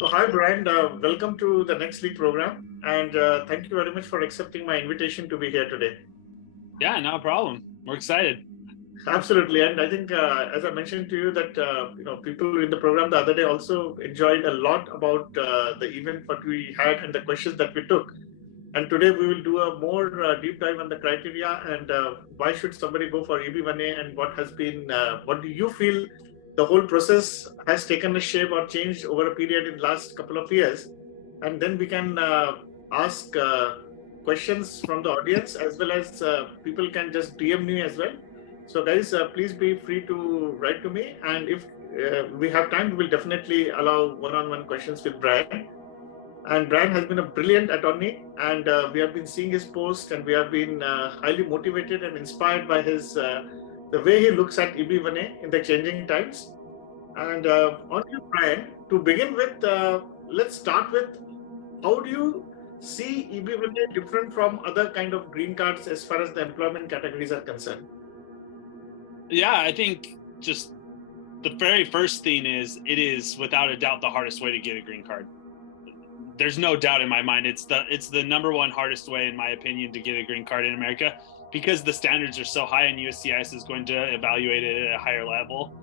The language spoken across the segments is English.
So hi, Brian. Welcome to the Next League program, and thank you very much for accepting my invitation to be here today. Yeah, no problem. We're excited. Absolutely, and I think, as I mentioned to you, that people in the program the other day also enjoyed a lot about the event what we had and the questions that we took. And today we will do a more deep dive on the criteria and why should somebody go for EB1A and what do you feel the whole process has taken a shape or changed over a period in last couple of years. And then we can ask questions from the audience as well as people can just DM me as well. So guys, please be free to write to me. And if we have time, we will definitely allow one-on-one questions with Brian. And Brian has been a brilliant attorney, and we have been seeing his posts, and we have been highly motivated and inspired by his the way he looks at EB1A in the changing times. And on you, Brian, to begin with, let's start with how do you see EB1A different from other kind of green cards as far as the employment categories are concerned? Yeah, I think just the very first thing is it is without a doubt the hardest way to get a green card. There's no doubt in my mind. It's the number one hardest way, in my opinion, to get a green card in America because the standards are so high and USCIS is going to evaluate it at a higher level.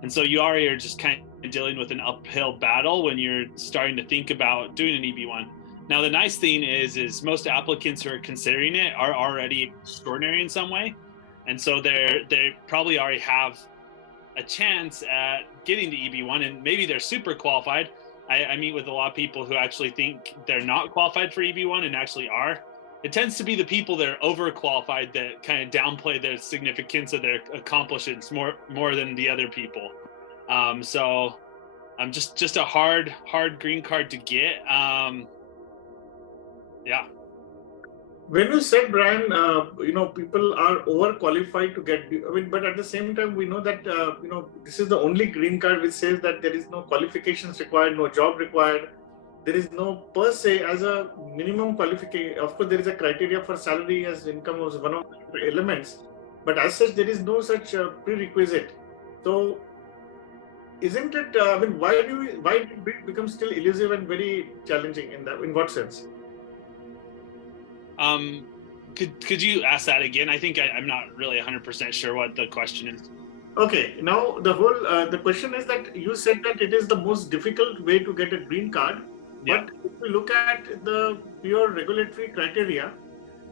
And so you already are just kind of dealing with an uphill battle when you're starting to think about doing an EB1. Now, the nice thing is most applicants who are considering it are already extraordinary in some way. And so they probably already have a chance at getting the EB1 and maybe they're super qualified. I meet with a lot of people who actually think they're not qualified for EB1 and actually are. It tends to be the people that are overqualified that kind of downplay the significance of their accomplishments more than the other people. So I'm just a hard green card to get. Yeah. When you said, Brian, people are overqualified to get, but at the same time, we know that, this is the only green card which says that there is no qualifications required, no job required. There is no per se as a minimum qualification. Of course, there is a criteria for salary as income was one of the elements, but as such, there is no such prerequisite. So, isn't it, why did it become still elusive and very challenging in what sense? Could you ask that again? I think I'm not really 100% sure what the question is. Okay, now the question is that you said that it is the most difficult way to get a green card, Yeah. but if you look at the pure regulatory criteria,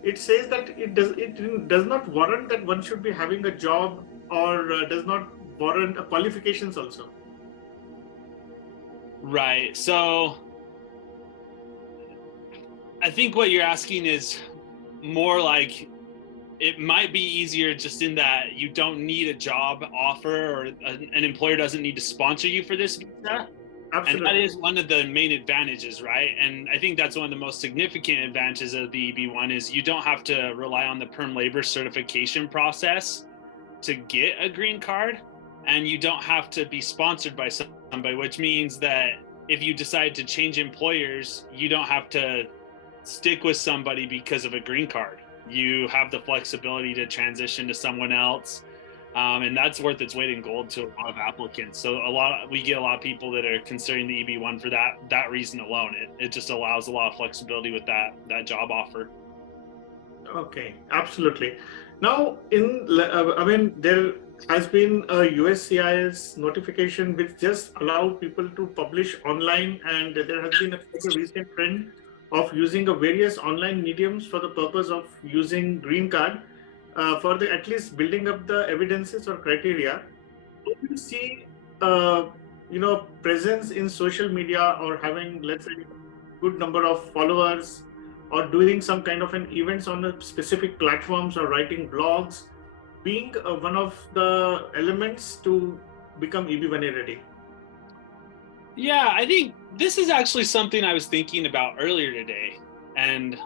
it says that it does not warrant that one should be having a job or does not warrant qualifications also. Right. So I think what you're asking is more like it might be easier just in that you don't need a job offer or an employer doesn't need to sponsor you for this visa. Absolutely. And that is one of the main advantages, right? And I think that's one of the most significant advantages of the EB1 is you don't have to rely on the perm labor certification process to get a green card, and you don't have to be sponsored by somebody, which means that if you decide to change employers, you don't have to stick with somebody because of a green card. You have the flexibility to transition to someone else. And that's worth its weight in gold to a lot of applicants. So we get a lot of people that are considering the EB1 for that reason alone. It just allows a lot of flexibility with that job offer. Okay, absolutely. Now, there has been a USCIS notification which just allow people to publish online, and there has been a recent trend of using various online mediums for the purpose of using green card for the at least building up the evidences or criteria. Do you see presence in social media or having, let's say, good number of followers or doing some kind of an events on a specific platforms or writing blogs being one of the elements to become EB1A ready? Yeah, I think this is actually something I was thinking about earlier today. And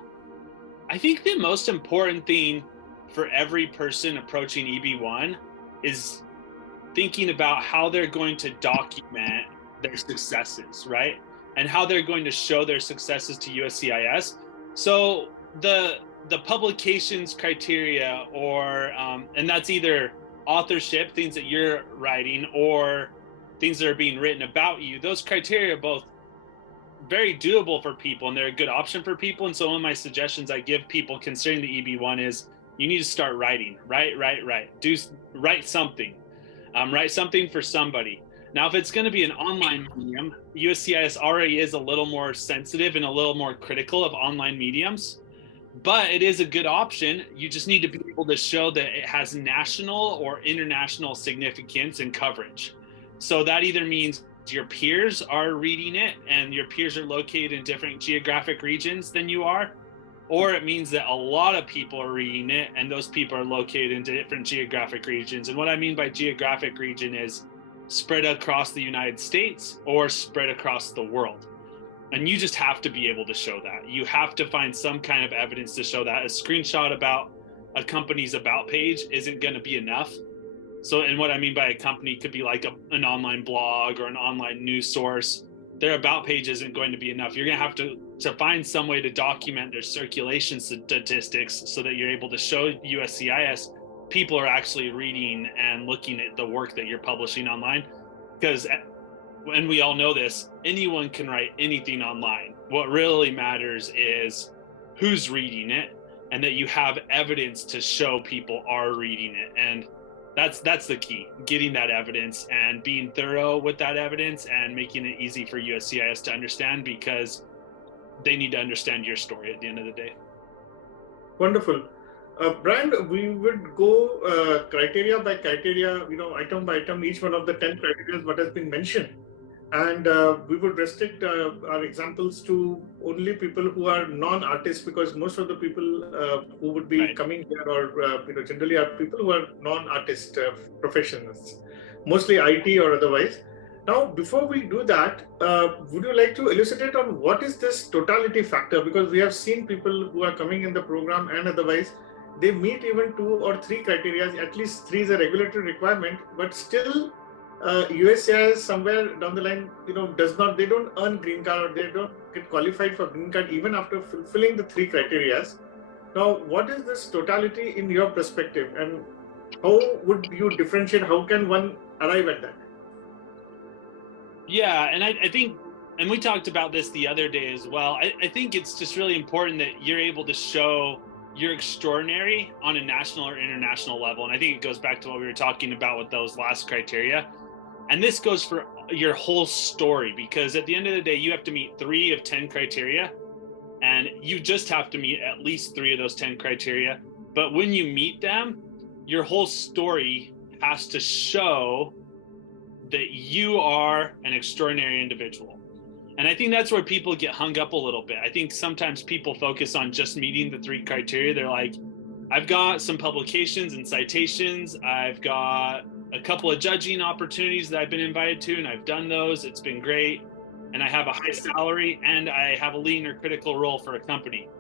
I think the most important thing for every person approaching EB1 is thinking about how they're going to document their successes, right? And how they're going to show their successes to USCIS. So the publications criteria and that's either authorship, things that you're writing, or things that are being written about you, those criteria both very doable for people, and they're a good option for people. And so one of my suggestions I give people considering the EB1 is you need to start writing. Write. Write something. Write something for somebody. Now, if it's going to be an online medium, USCIS already is a little more sensitive and a little more critical of online mediums, but it is a good option. You just need to be able to show that it has national or international significance and coverage. So that either means your peers are reading it and your peers are located in different geographic regions than you are, or it means that a lot of people are reading it and those people are located in different geographic regions. And what I mean by geographic region is spread across the United States or spread across the world. And you just have to be able to show that. You have to find some kind of evidence to show that. A screenshot about a company's about page isn't going to be enough. So, and what I mean by a company could be like an online blog or an online news source. Their about page isn't going to be enough. You're going to have to find some way to document their circulation statistics so that you're able to show USCIS people are actually reading and looking at the work that you're publishing online. Because, and we all know this, anyone can write anything online. What really matters is who's reading it and that you have evidence to show people are reading it. And that's the key, getting that evidence and being thorough with that evidence and making it easy for USCIS to understand, because they need to understand your story at the end of the day. Wonderful. Brian, we would go criteria by criteria, item by item, each one of the 10 criteria what has been mentioned. And we would restrict our examples to only people who are non-artists, because most of the people who would be coming here or generally are people who are non-artist professionals, mostly IT or otherwise. Now, before we do that, would you like to elucidate on what is this totality factor? Because we have seen people who are coming in the program and otherwise, they meet even 2 or 3 criteria, at least 3 is a regulatory requirement, but still USCIS somewhere down the line, they don't earn green card or they don't get qualified for green card even after fulfilling the 3 criteria. Now, what is this totality in your perspective, and how would you differentiate? How can one arrive at that? Yeah, and I think, and we talked about this the other day as well, I think it's just really important that you're able to show you're extraordinary on a national or international level. And I think it goes back to what we were talking about with those last criteria. And this goes for your whole story, because at the end of the day, you have to meet 3 of 10 criteria, and you just have to meet at least 3 of those 10 criteria. But when you meet them, your whole story has to show that you are an extraordinary individual. And I think that's where people get hung up a little bit. I think sometimes people focus on just meeting the 3 criteria. They're like, I've got some publications and citations. I've got a couple of judging opportunities that I've been invited to, and I've done those. It's been great. And I have a high salary, and I have a leading or critical role for a company.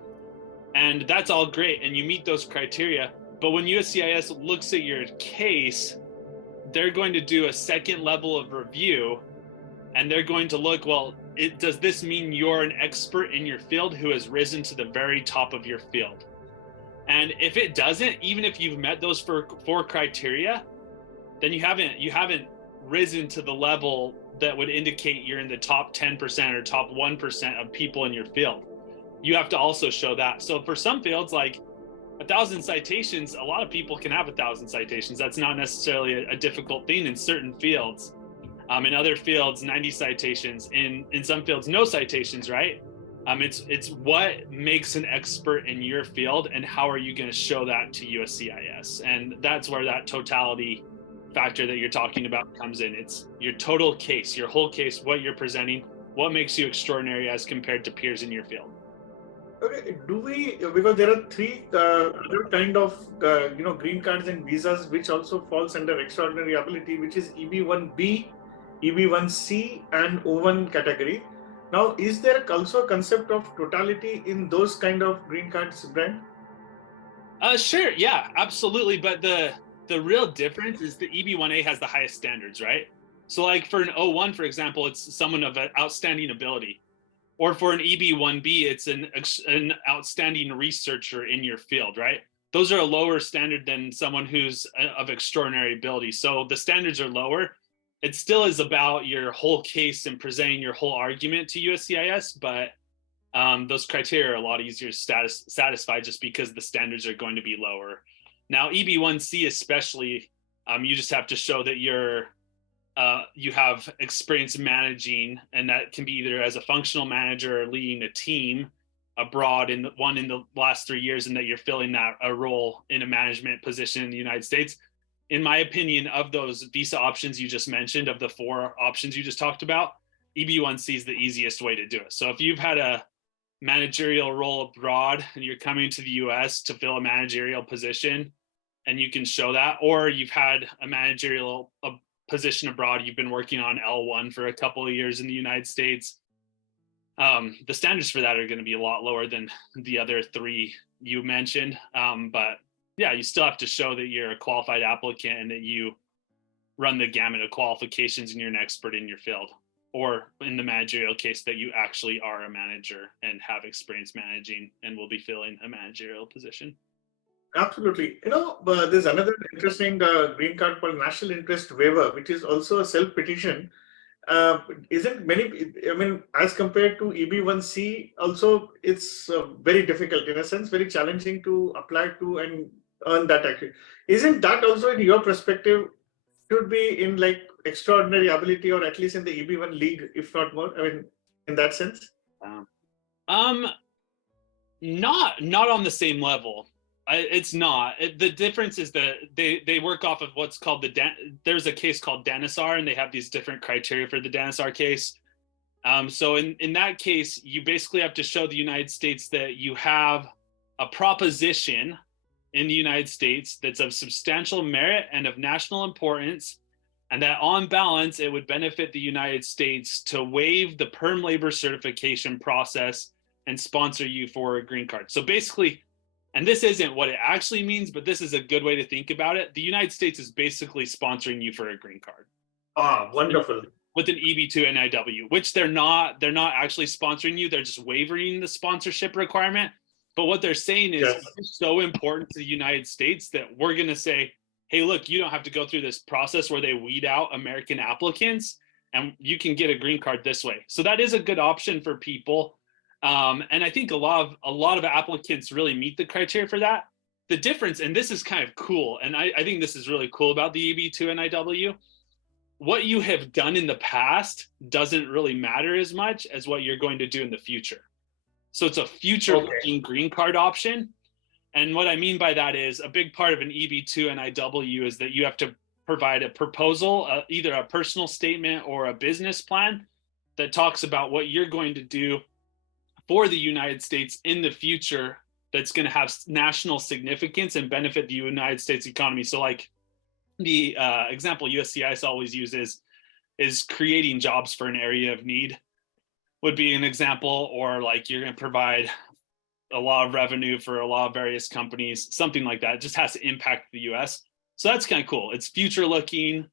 And that's all great. And you meet those criteria. But when USCIS looks at your case, they're going to do a second level of review, and they're going to look, well, does this mean you're an expert in your field who has risen to the very top of your field? And if it doesn't, even if you've met those 4 criteria, then you haven't risen to the level that would indicate you're in the top 10% or top 1% of people in your field. You have to also show that. So for some fields, like 1,000 citations, a lot of people can have 1,000 citations. That's not necessarily a difficult thing in certain fields. In other fields, 90 citations. In some fields, no citations, right? It's what makes an expert in your field, and how are you going to show that to USCIS? And that's where that totality factor that you're talking about comes in. It's your total case, your whole case, what you're presenting, what makes you extraordinary as compared to peers in your field. Okay, because there are 3 other kind of green cards and visas which also falls under extraordinary ability, which is EB1B, EB1C and O1 category. Now, is there also a concept of totality in those kind of green cards, Brian? Sure, yeah, absolutely. But the real difference is the EB1A has the highest standards, right? So like for an O1, for example, it's someone of an outstanding ability. Or for an EB1B, it's an outstanding researcher in your field, right? Those are a lower standard than someone who's of extraordinary ability. So the standards are lower. it still is about your whole case and presenting your whole argument to USCIS, but those criteria are a lot easier to satisfy just because the standards are going to be lower. Now, EB1C especially, you just have to show that you have experience managing, and that can be either as a functional manager or leading a team abroad in the last 3 years, and that you're filling a role in a management position in the United States. In my opinion, of those visa options you just mentioned, of the 4 options you just talked about, EB1C is the easiest way to do it. So if you've had a managerial role abroad and you're coming to the US to fill a managerial position and you can show that, or you've had a managerial position abroad, you've been working on L1 for a couple of years in the United States, the standards for that are going to be a lot lower than the other 3 you mentioned. But yeah, you still have to show that you're a qualified applicant and that you run the gamut of qualifications and you're an expert in your field, or in the managerial case that you actually are a manager and have experience managing and will be filling a managerial position. Absolutely. But there's another interesting green card called national interest waiver, which is also a self-petition. Isn't many, as compared to EB1C, also it's very difficult, in a sense, very challenging to apply to and earn that actually. Isn't that also, in your perspective, should be in like extraordinary ability, or at least in the EB1 league, if not more? In that sense? Not on the same level. It's not. The difference is that they work off of what's called there's a case called Danisar, and they have these different criteria for the Danisar case. So in that case, you basically have to show the United States that you have a proposition in the United States that's of substantial merit and of national importance, and that on balance, it would benefit the United States to waive the perm labor certification process and sponsor you for a green card. So basically, and this isn't what it actually means, but this is a good way to think about it. The United States is basically sponsoring you for a green card. Ah, wonderful. With an EB2 NIW, which they're not actually sponsoring you. They're just waiving the sponsorship requirement. But what they're saying is, Yes, it's so important to the United States that we're going to say, hey, look, you don't have to go through this process where they weed out American applicants, and you can get a green card this way. So that is a good option for people. And I think a lot of applicants really meet the criteria for that. The difference, and this is kind of cool, and I think this is really cool about the EB2 NIW, what you have done in the past doesn't really matter as much as what you're going to do in the future. So it's a future-looking green card option. And what I mean by that is, a big part of an EB2 NIW is that you have to provide a proposal, either a personal statement or a business plan that talks about what you're going to do for the United States in the future that's going to have national significance and benefit the United States economy. So like the example USCIS always uses is creating jobs for an area of need would be an example, or like you're going to provide a lot of revenue for a lot of various companies, something like that. It just has to impact the US. So that's kind of cool. It's future looking,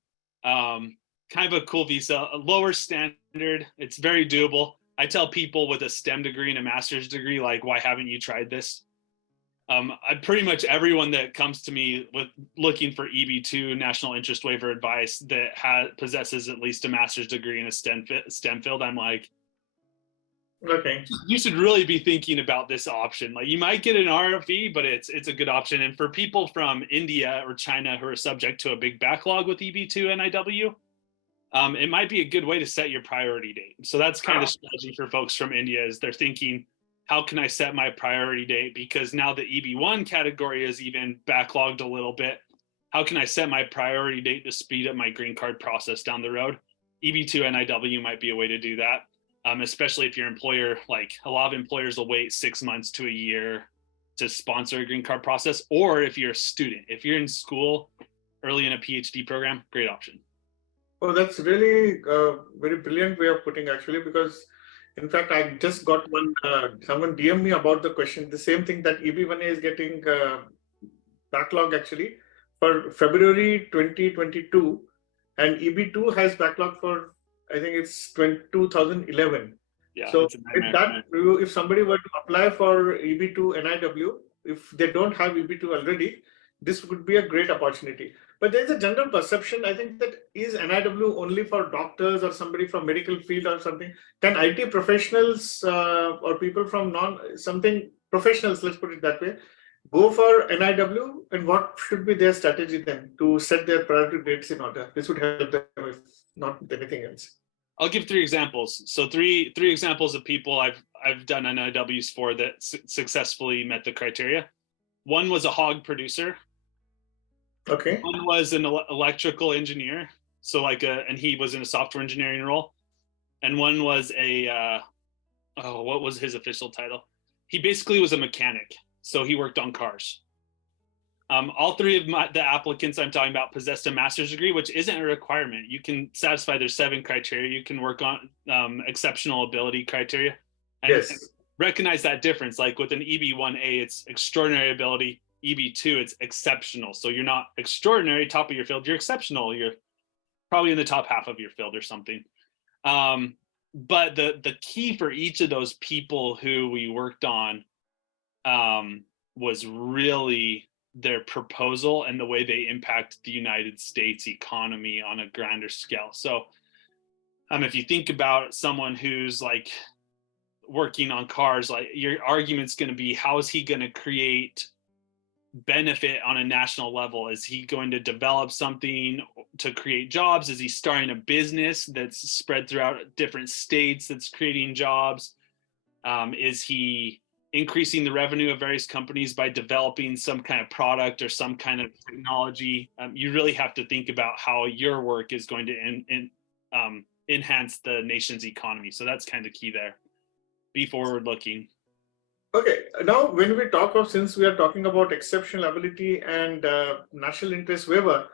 kind of a cool visa, a lower standard. It's very doable. I tell people with a STEM degree and a master's degree, like, why haven't you tried this? Pretty much everyone that comes to me with looking for EB2 national interest waiver advice that possesses at least a master's degree in a STEM field, I'm like, okay, you should really be thinking about this option. Like, you might get an RFE, but it's a good option. And for people from India or China who are subject to a big backlog with EB2 NIW, it might be a good way to set your priority date. So that's kind of the strategy for folks from India, is they're thinking, how can I set my priority date? Because now the EB1 category is even backlogged a little bit. How can I set my priority date to speed up my green card process down the road? EB2 NIW might be a way to do that, especially if your employer, like a lot of employers will wait 6 months to a year to sponsor a green card process. Or if you're a student, if you're in school early in a PhD program, great option. Oh, that's really a very brilliant way of putting, actually, because in fact, I just got someone DM me about the question, the same thing, that EB1A is getting backlog actually for February 2022, and EB2 has backlog for, I think it's 2011. Yeah. So if somebody were to apply for EB2 NIW, if they don't have EB2 already, this would be a great opportunity. But there's a general perception, I think, that is NIW only for doctors or somebody from medical field or something? Can IT professionals or people from something professionals, let's put it that way, go for NIW? And what should be their strategy then to set their priority dates in order? This would help them if not with anything else. I'll give 3 examples. So three examples of people I've done NIWs for that successfully met the criteria. One was a hog producer. Okay. One was an electrical engineer, so and he was in a software engineering role. And one was what was his official title? He basically was a mechanic, so he worked on cars. All 3 of the applicants I'm talking about possessed a master's degree, which isn't a requirement. You can satisfy their 7 criteria. You can work on exceptional ability criteria. And yes. Recognize that difference. Like with an EB1A, it's extraordinary ability. EB2, it's exceptional. So you're not extraordinary, top of your field. You're exceptional. You're probably in the top half of your field or something. But the key for each of those people who we worked on was really their proposal and the way they impact the United States economy on a grander scale. So if you think about someone who's like working on cars, like your argument's going to be, how is he going to create benefit on a national level? Is he going to develop something to create jobs? Is he starting a business that's spread throughout different states that's creating jobs? Is he increasing the revenue of various companies by developing some kind of product or some kind of technology? You really have to think about how your work is going to enhance the nation's economy. So that's kind of key there. Be forward looking. Okay, now when we talk of, since we are talking about exceptional ability and national interest waiver,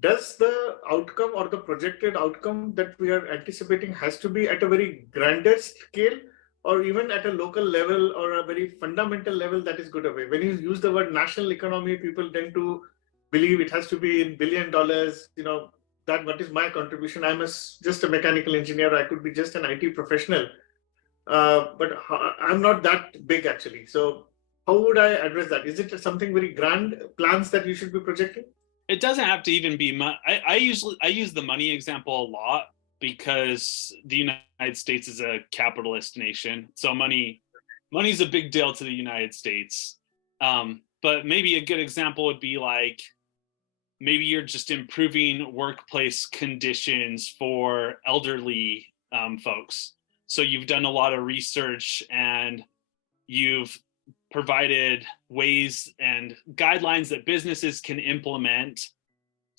does the outcome or the projected outcome that we are anticipating has to be at a very grander scale, or even at a local level or a very fundamental level that is good away? When you use the word national economy, people tend to believe it has to be in $1 billion, that what is my contribution? I'm just a mechanical engineer, I could be just an IT professional. But I'm not that big actually. So how would I address that? Is it something very grand plans that you should be projecting? It doesn't have to even be I use the money example a lot because the United States is a capitalist nation. So money's a big deal to the United States. But maybe a good example would be like, maybe you're just improving workplace conditions for elderly folks. So you've done a lot of research and you've provided ways and guidelines that businesses can implement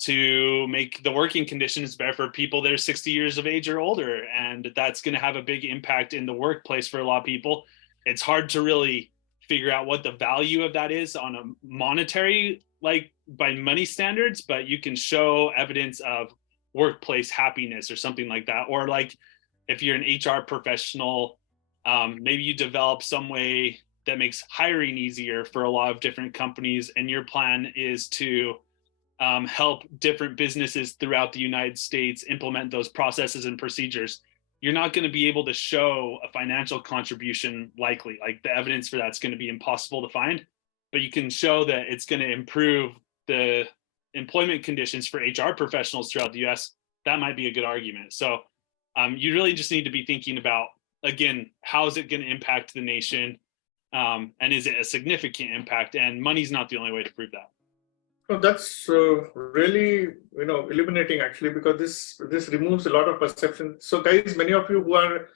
to make the working conditions better for people that are 60 years of age or older. And that's going to have a big impact in the workplace for a lot of people. It's hard to really figure out what the value of that is on a monetary, like by money standards, but you can show evidence of workplace happiness or something like that. Or like, if you're an HR professional, maybe you develop some way that makes hiring easier for a lot of different companies, and your plan is to help different businesses throughout the United States implement those processes and procedures. You're not going to be able to show a financial contribution likely. Like the evidence for that's going to be impossible to find, but you can show that it's going to improve the employment conditions for HR professionals throughout the US. That might be a good argument. So you really just need to be thinking about, again, how is it going to impact the nation? And is it a significant impact? And money's not the only way to prove that. Oh, that's really, illuminating actually, because this removes a lot of perception. So guys, many of you who are,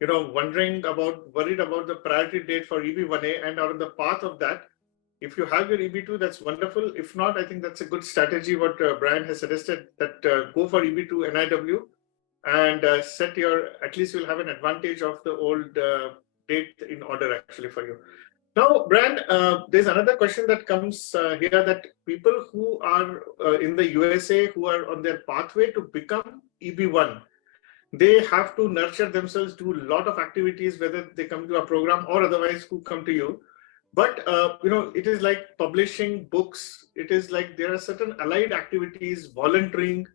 worried about the priority date for EB1A and are on the path of that, if you have your EB2, that's wonderful. If not, I think that's a good strategy what Brian has suggested, that go for EB2 NIW. And at least you'll have an advantage of the old date in order actually for you. Now, Brian, there's another question that comes here, that people who are in the USA who are on their pathway to become EB1, they have to nurture themselves, do a lot of activities, whether they come to a program or otherwise who come to you. But, it is like publishing books. It is like there are certain allied activities, volunteering,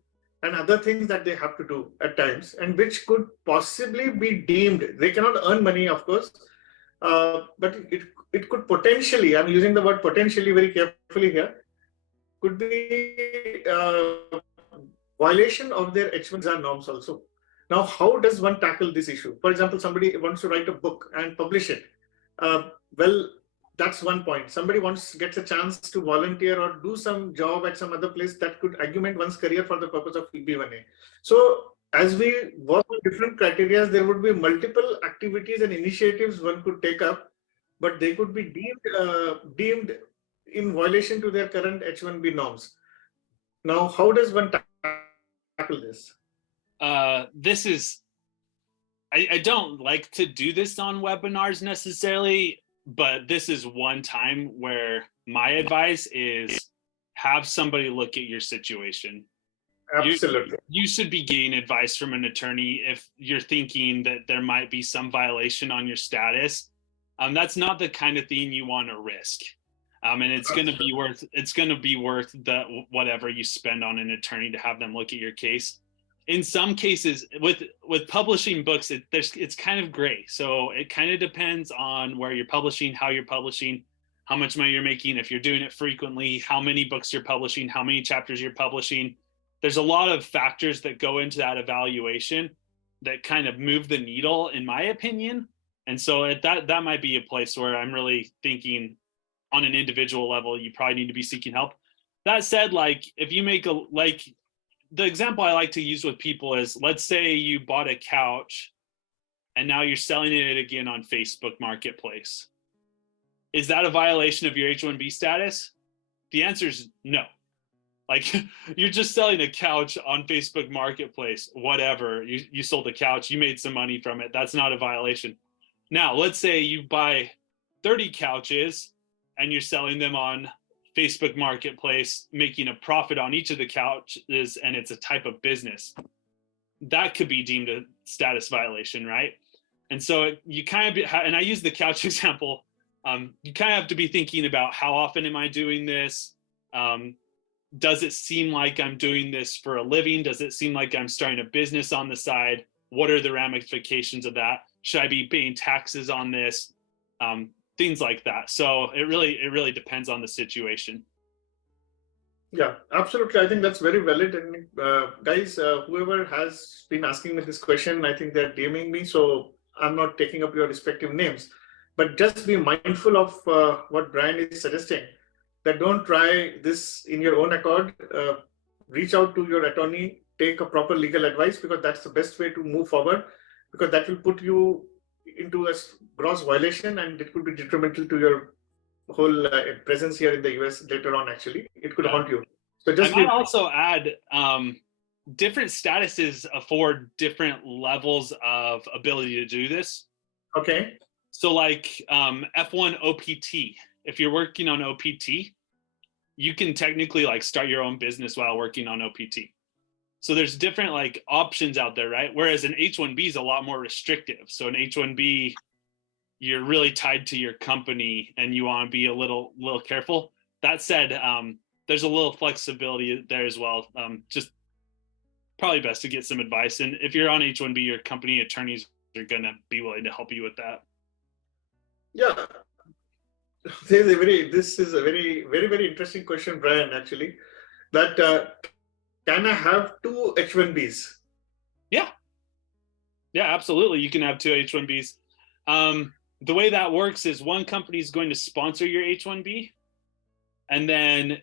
and other things that they have to do at times, and which could possibly be deemed, they cannot earn money, of course, but it could potentially, I'm using the word potentially very carefully here, could be violation of their H1 visa norms also. Now, how does one tackle this issue? For example, somebody wants to write a book and publish it. Well, that's one point. Somebody gets a chance to volunteer or do some job at some other place that could augment one's career for the purpose of EB1A. So as we work on different criteria, there would be multiple activities and initiatives one could take up, but they could be deemed in violation to their current H1B norms. Now, how does one tackle this? This is, I don't like to do this on webinars necessarily, but this is one time where my advice is have somebody look at your situation. Absolutely. You should be getting advice from an attorney if you're thinking that there might be some violation on your status. That's not the kind of thing you want to risk. And it's going to be worth the whatever you spend on an attorney to have them look at your case. In some cases, with publishing books, it's kind of gray. So it kind of depends on where you're publishing, how you're publishing, how much money you're making, if you're doing it frequently, how many books you're publishing, how many chapters you're publishing. There's a lot of factors that go into that evaluation that kind of move the needle, in my opinion. And so that might be a place where I'm really thinking on an individual level, you probably need to be seeking help. That said, like if you make the example I like to use with people is, let's say you bought a couch and now you're selling it again on Facebook Marketplace. Is that a violation of your H-1B status? The answer is no. Like you're just selling a couch on Facebook Marketplace, whatever. You sold the couch, you made some money from it. That's not a violation. Now, let's say you buy 30 couches and you're selling them on Facebook Marketplace, making a profit on each of the couches, and it's a type of business. That could be deemed a status violation, right? And so you kind of, and I use the couch example, you kind of have to be thinking about how often am I doing this? Does it seem like I'm doing this for a living? Does it seem like I'm starting a business on the side? What are the ramifications of that? Should I be paying taxes on this? Things like that. So it really depends on the situation. Yeah, absolutely. I think that's very valid. And guys, whoever has been asking me this question, I think they're DMing me, so I'm not taking up your respective names. But just be mindful of what Brian is suggesting, that don't try this in your own accord. Reach out to your attorney, take a proper legal advice, because that's the best way to move forward, because that will put you into a gross violation and it could be detrimental to your whole presence here in the US later on. Actually, it could haunt you. So just I might also add, different statuses afford different levels of ability to do this. Okay. So like F1 OPT, if you're working on OPT, you can technically like start your own business while working on OPT. So there's different like options out there, right? Whereas an H-1B is a lot more restrictive. So an H-1B, you're really tied to your company and you want to be a little careful. That said, there's a little flexibility there as well. Just probably best to get some advice. And if you're on H-1B, your company attorneys are going to be willing to help you with that. Yeah. This is a very, very interesting question, Brian, actually, that can I have two H-1Bs? Yeah, absolutely. You can have two H-1Bs. The way that works is one company is going to sponsor your H-1B, and then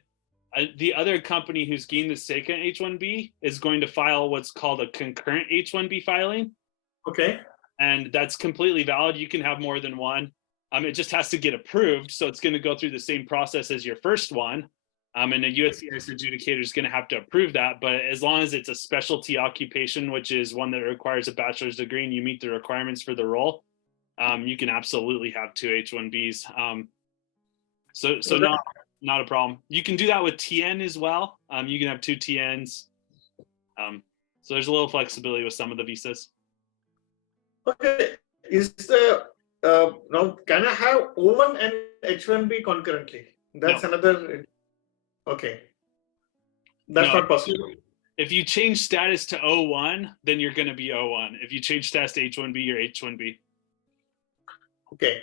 the other company who's getting the second H-1B is going to file what's called a concurrent H-1B filing. Okay. And that's completely valid. You can have more than one. It just has to get approved. So it's going to go through the same process as your first one. And a USCIS adjudicator is going to have to approve that. But as long as it's a specialty occupation, which is one that requires a bachelor's degree and you meet the requirements for the role, you can absolutely have two H-1Bs. So not a problem. You can do that with TN as well. You can have two TNs. So there's a little flexibility with some of the visas. Okay. Is the now can I have O1 and H-1B concurrently? That's another. Okay. That's not possible. If you change status to O1, then you're going to be O1. If you change status to H-1B, you're H-1B. Okay.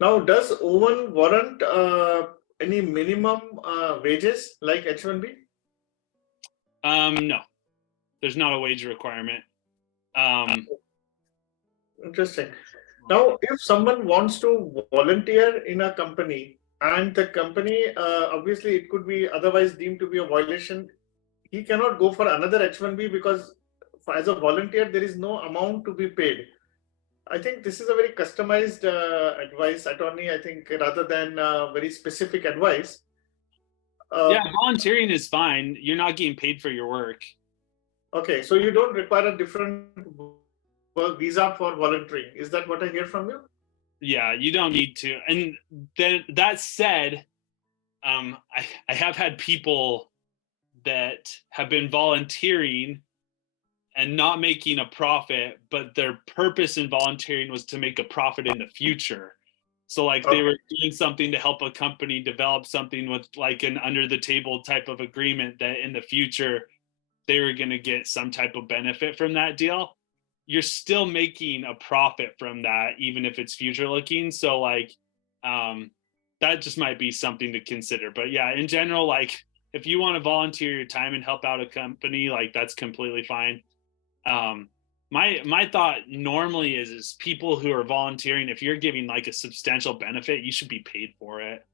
Now, does O1 warrant any minimum wages like H1B? No, there's not a wage requirement. Interesting. Now, if someone wants to volunteer in a company and the company, obviously it could be otherwise deemed to be a violation, he cannot go for another H1B because as a volunteer, there is no amount to be paid. I think this is a very customized advice, attorney, I think, rather than very specific advice. Yeah, volunteering is fine. You're not getting paid for your work. Okay, so you don't require a different visa for volunteering. Is that what I hear from you? Yeah, you don't need to. And then that said, I have had people that have been volunteering and not making a profit, but their purpose in volunteering was to make a profit in the future. So like they were doing something to help a company develop something with like an under the table type of agreement that in the future they were going to get some type of benefit from that deal. You're still making a profit from that, even if it's future looking. So like that just might be something to consider. But yeah, in general, like if you want to volunteer your time and help out a company, like that's completely fine. My thought normally is people who are volunteering, if you're giving like a substantial benefit, you should be paid for it.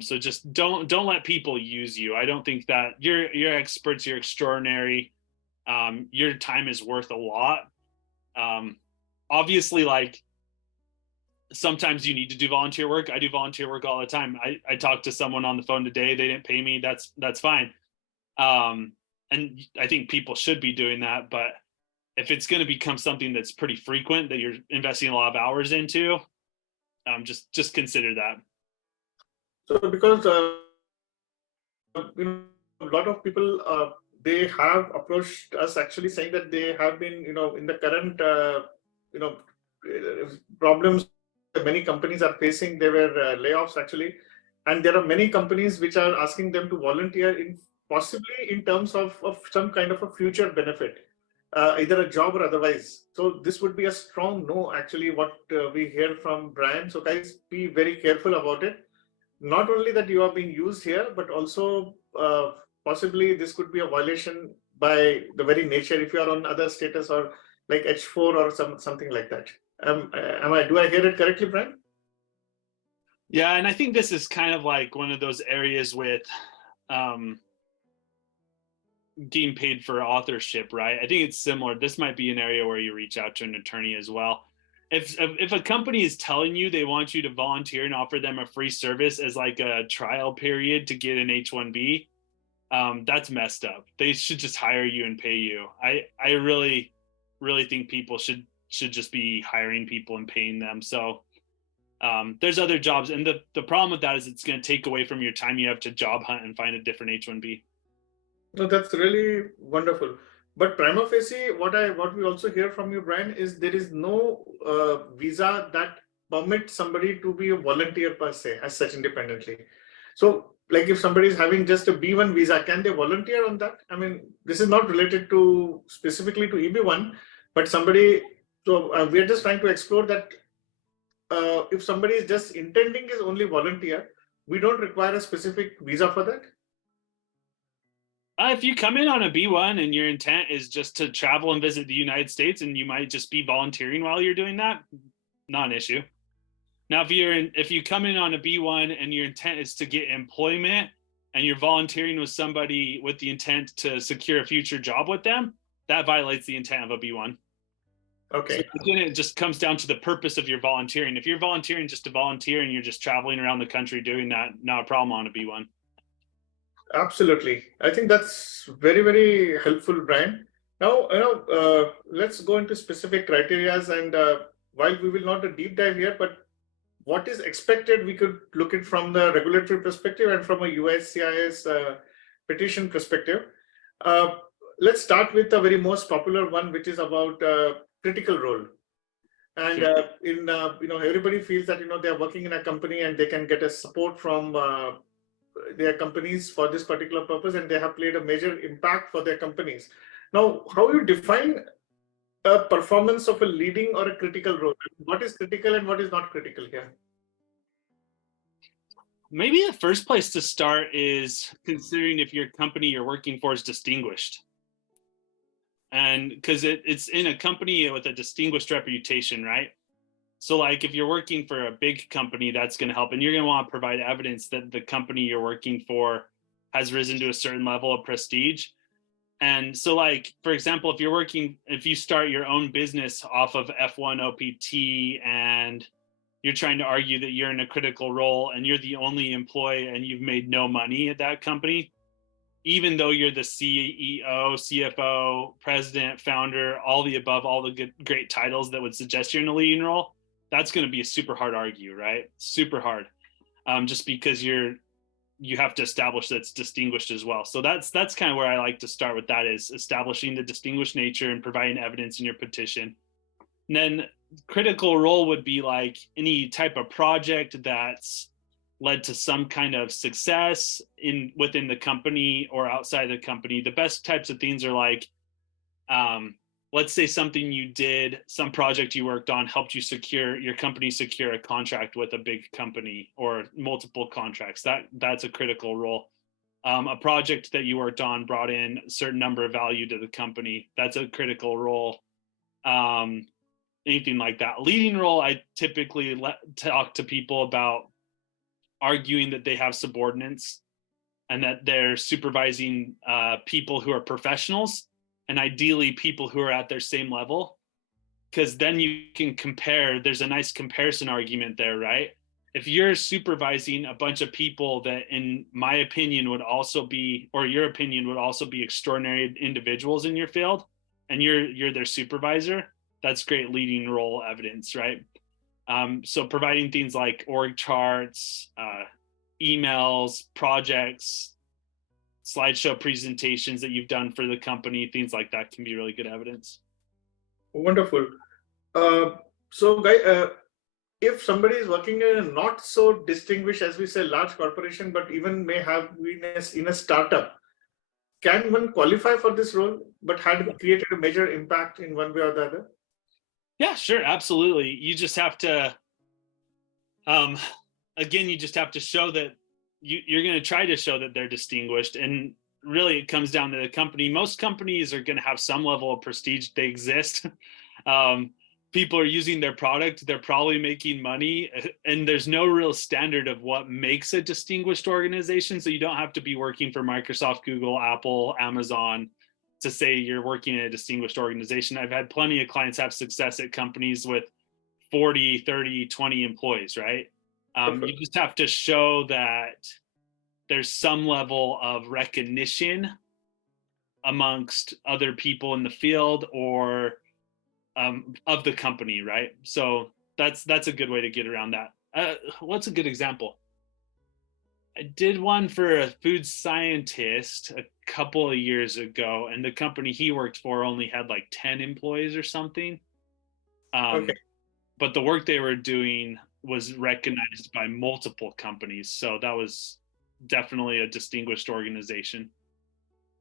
So just don't let people use you. I don't think that you're experts, you're extraordinary. Your time is worth a lot. Obviously, like sometimes you need to do volunteer work. I do volunteer work all the time. I talked to someone on the phone today. They didn't pay me. That's fine. And I think people should be doing that. But if it's going to become something that's pretty frequent that you're investing a lot of hours into, just consider that. So because a lot of people they have approached us actually saying that they have been in the current problems many companies are facing. There were layoffs actually, and there are many companies which are asking them to volunteer in possibly in terms of some kind of a future benefit, either a job or otherwise. So this would be a strong no actually what we hear from Brian. So guys, be very careful about it. Not only that you are being used here, but also possibly this could be a violation by the very nature if you are on other status or like H4 or something like that. Do I hear it correctly, Brian? Yeah, and I think this is kind of like one of those areas with getting paid for authorship, right? I think it's similar. This might be an area where you reach out to an attorney as well. If a company is telling you they want you to volunteer and offer them a free service as like a trial period to get an H1B, that's messed up. They should just hire you and pay you. I really think people should just be hiring people and paying them. So there's other jobs, and the problem with that is it's going to take away from your time you have to job hunt and find a different H1B. No, that's really wonderful. But prima facie, what we also hear from you, Brian, is there is no visa that permits somebody to be a volunteer per se, as such independently. So, like if somebody is having just a B1 visa, can they volunteer on that? I mean, this is not related to specifically to EB1, but somebody. So we are just trying to explore that if somebody is just intending is only volunteer, we don't require a specific visa for that. If you come in on a B1 and your intent is just to travel and visit the United States, and you might just be volunteering while you're doing that, not an issue. Now, if you come in on a B1 and your intent is to get employment and you're volunteering with somebody with the intent to secure a future job with them, that violates the intent of a B1. Okay. So again, it just comes down to the purpose of your volunteering. If you're volunteering just to volunteer and you're just traveling around the country doing that, not a problem on a B1. Absolutely. I think that's very, very helpful, Brian. Now, let's go into specific criterias, and while we will not do deep dive here, but what is expected, we could look at from the regulatory perspective and from a USCIS petition perspective. Let's start with the very most popular one, which is about critical role. And sure. Everybody feels that they are working in a company and they can get a support from their companies for this particular purpose, and they have played a major impact for their companies. Now, how you define a performance of a leading or a critical role? What is critical and what is not critical here? Maybe the first place to start is considering if your company you're working for is distinguished. And because it's in a company with a distinguished reputation, right? So like if you're working for a big company, that's going to help. And you're going to want to provide evidence that the company you're working for has risen to a certain level of prestige. And so like, for example, if you start your own business off of F1 OPT and you're trying to argue that you're in a critical role and you're the only employee and you've made no money at that company, even though you're the CEO, CFO, president, founder, all the above, all the great titles that would suggest you're in a leading role, that's going to be a super hard argue, right? Super hard, just because you have to establish that it's distinguished as well. So that's kind of where I like to start with, that is establishing the distinguished nature and providing evidence in your petition. And then critical role would be like any type of project that's led to some kind of success within the company or outside the company. The best types of things are like, let's say something you did, some project you worked on helped your company secure a contract with a big company or multiple contracts. That's a critical role. A project that you worked on brought in a certain number of value to the company. That's a critical role. Anything like that. Leading role, I typically talk to people about arguing that they have subordinates and that they're supervising people who are professionals, and ideally people who are at their same level, because then you can compare. There's a nice comparison argument there, right? If you're supervising a bunch of people that in my opinion would also be, or your opinion would also be, extraordinary individuals in your field, and you're their supervisor, that's great leading role evidence, right? So providing things like org charts, emails, projects, slideshow presentations that you've done for the company, things like that can be really good evidence. Wonderful. So, guy, if somebody is working in a not so distinguished, as we say, large corporation, but even may have been in a startup, can one qualify for this role, but had created a major impact in one way or the other? Yeah, sure, absolutely. You just have to, again, you just have to show that you're going to try to show that they're distinguished. And really, it comes down to the company. Most companies are going to have some level of prestige. They exist. People are using their product. They're probably making money. And there's no real standard of what makes a distinguished organization. So you don't have to be working for Microsoft, Google, Apple, Amazon to say you're working in a distinguished organization. I've had plenty of clients have success at companies with 40, 30, 20 employees, right? You just have to show that there's some level of recognition amongst other people in the field or of the company, right? So that's a good way to get around that. What's a good example? I did one for a food scientist a couple of years ago, and the company he worked for only had like 10 employees or something. Okay. But the work they were doing was recognized by multiple companies. So that was definitely a distinguished organization.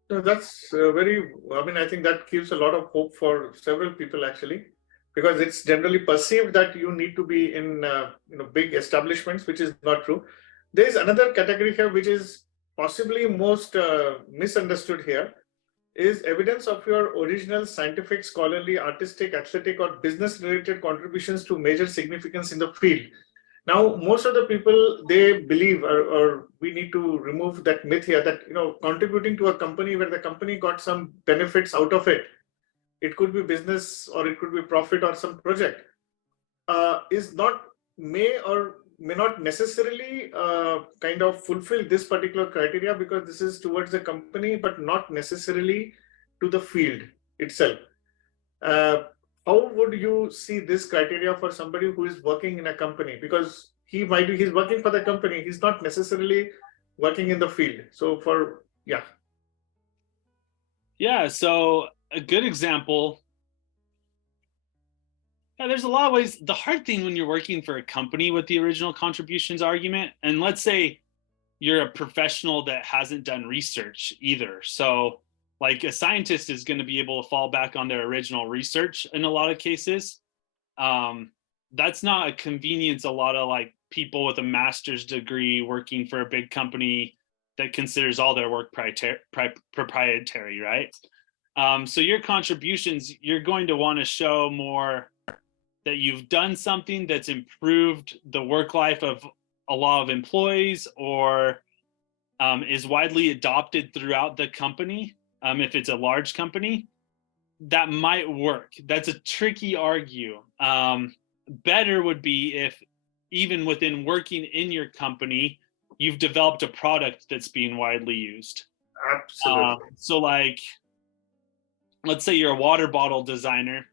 So that's I think that gives a lot of hope for several people, actually, because it's generally perceived that you need to be in big establishments, which is not true. There is another category here, which is possibly most misunderstood here, is evidence of your original scientific, scholarly, artistic, athletic, or business-related contributions to major significance in the field. Now, most of the people, they believe, or we need to remove that myth here, that contributing to a company where the company got some benefits out of it, it could be business or it could be profit or some project, may not necessarily kind of fulfill this particular criteria, because this is towards the company, but not necessarily to the field itself. How would you see this criteria for somebody who is working in a company? Because he's working for the company, he's not necessarily working in the field. So so a good example. Yeah, there's a lot of ways. The hard thing when you're working for a company with the original contributions argument, and let's say you're a professional that hasn't done research either. So like a scientist is going to be able to fall back on their original research in a lot of cases. That's not a convenience a lot of like people with a master's degree working for a big company that considers all their work proprietary, right? So your contributions, you're going to want to show more that you've done something that's improved the work life of a lot of employees, or is widely adopted throughout the company. If it's a large company, that might work. That's a tricky argue. Better would be if even within working in your company, you've developed a product that's being widely used. Absolutely. So like, let's say you're a water bottle designer,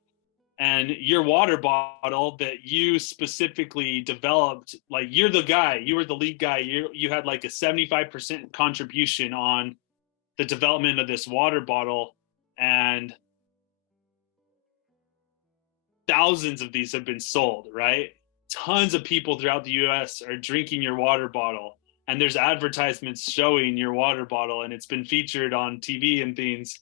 and your water bottle that you specifically developed, like you're the guy, you were the lead guy, you had like a 75% contribution on the development of this water bottle, and thousands of these have been sold, right? Tons of people throughout the US are drinking your water bottle, and there's advertisements showing your water bottle, and it's been featured on TV and things.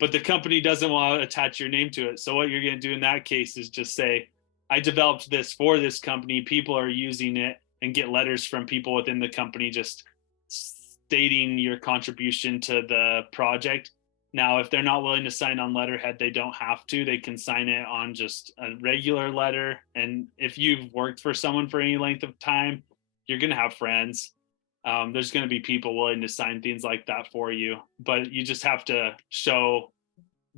But the company doesn't want to attach your name to it. So what you're going to do in that case is just say, I developed this for this company, people are using it, and get letters from people within the company just stating your contribution to the project. Now, if they're not willing to sign on letterhead, they don't have to. They can sign it on just a regular letter. And if you've worked for someone for any length of time, you're going to have friends. There's going to be people willing to sign things like that for you, but you just have to show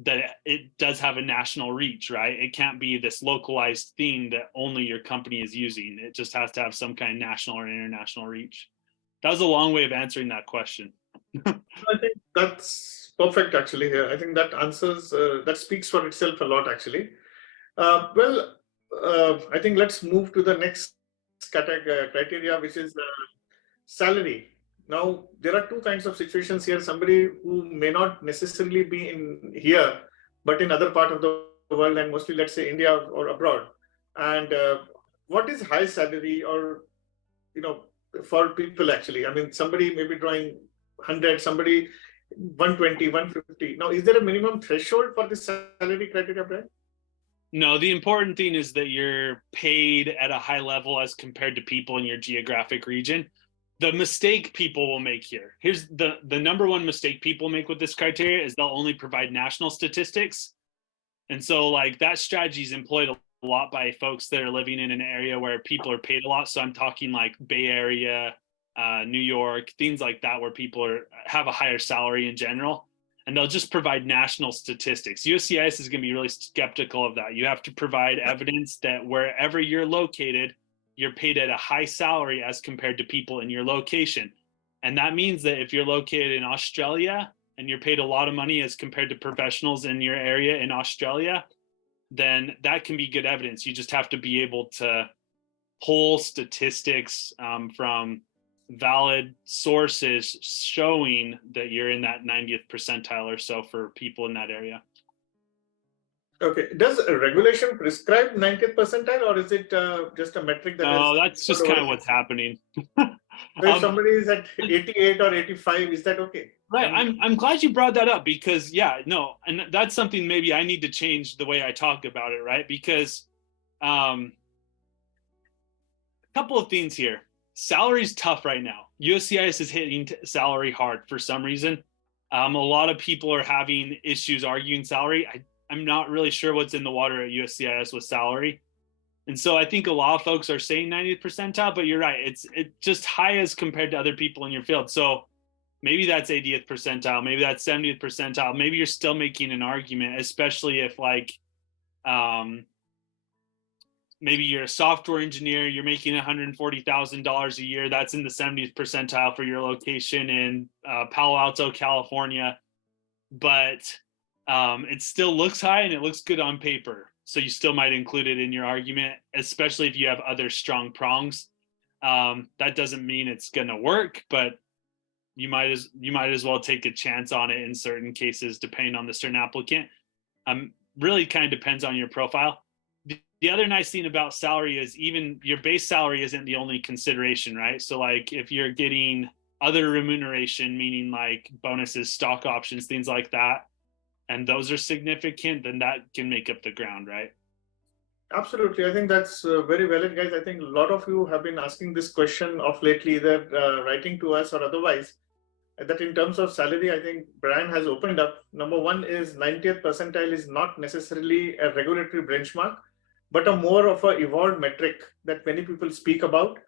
that it does have a national reach, right? It can't be this localized thing that only your company is using. It just has to have some kind of national or international reach. That was a long way of answering that question. I think that's perfect, actually. Here, I think that answers, that speaks for itself a lot, actually. I think let's move to the next criteria, which is salary. Now, there are two kinds of situations here. Somebody who may not necessarily be in here, but in other part of the world, and mostly, let's say, India or abroad. And what is high salary, or, for people, actually? I mean, somebody may be drawing 100, somebody 120, 150. Now, is there a minimum threshold for this salary criteria, Brian? No, the important thing is that you're paid at a high level as compared to people in your geographic region. The mistake people will make here. Here's the number one mistake people make with this criteria is they'll only provide national statistics. And so like that strategy is employed a lot by folks that are living in an area where people are paid a lot. So I'm talking like Bay Area, New York, things like that, where people have a higher salary in general. And they'll just provide national statistics. USCIS is going to be really skeptical of that. You have to provide evidence that wherever you're located, you're paid at a high salary as compared to people in your location. And that means that if you're located in Australia and you're paid a lot of money as compared to professionals in your area in Australia, then that can be good evidence. You just have to be able to pull statistics from valid sources showing that you're in that 90th percentile or so for people in that area. Okay. Does a regulation prescribe 90th percentile, or is it just a metric that? No, that's just kind of what's happening. So if somebody is at 88 or 85, is that okay? Right. I'm glad you brought that up, because and that's something maybe I need to change the way I talk about it, right? Because a couple of things here. Salary's tough right now. USCIS is hitting salary hard for some reason. A lot of people are having issues arguing salary. I'm not really sure what's in the water at USCIS with salary. And so I think a lot of folks are saying 90th percentile, but you're right. It's just high as compared to other people in your field. So maybe that's 80th percentile, maybe that's 70th percentile. Maybe you're still making an argument, especially if like, maybe you're a software engineer, you're making $140,000 a year. That's in the 70th percentile for your location in Palo Alto, California. But it still looks high and it looks good on paper. So you still might include it in your argument, especially if you have other strong prongs. That doesn't mean it's going to work, but you might as well take a chance on it in certain cases, depending on the certain applicant. Really kind of depends on your profile. The other nice thing about salary is even your base salary isn't the only consideration, right? So like if you're getting other remuneration, meaning like bonuses, stock options, things like that, and those are significant, then that can make up the ground, right? Absolutely. I think that's very valid, guys. I think a lot of you have been asking this question of lately, either writing to us or otherwise. That in terms of salary, I think Brian has opened up. Number one is 90th percentile is not necessarily a regulatory benchmark, but a more of a evolved metric that many people speak about.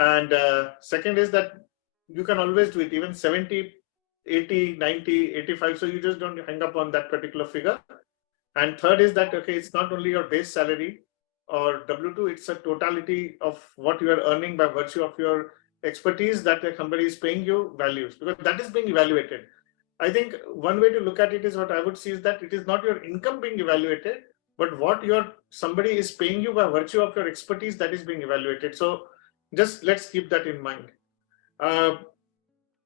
And second is that you can always do it, even 70, 80, 90, 85. So you just don't hang up on that particular figure. And third is that, okay, it's not only your base salary or W2, it's a totality of what you are earning by virtue of your expertise that the company is paying you values, because that is being evaluated. I think one way to look at it is what I would see is that it is not your income being evaluated, but what your somebody is paying you by virtue of your expertise that is being evaluated. So just let's keep that in mind. Uh,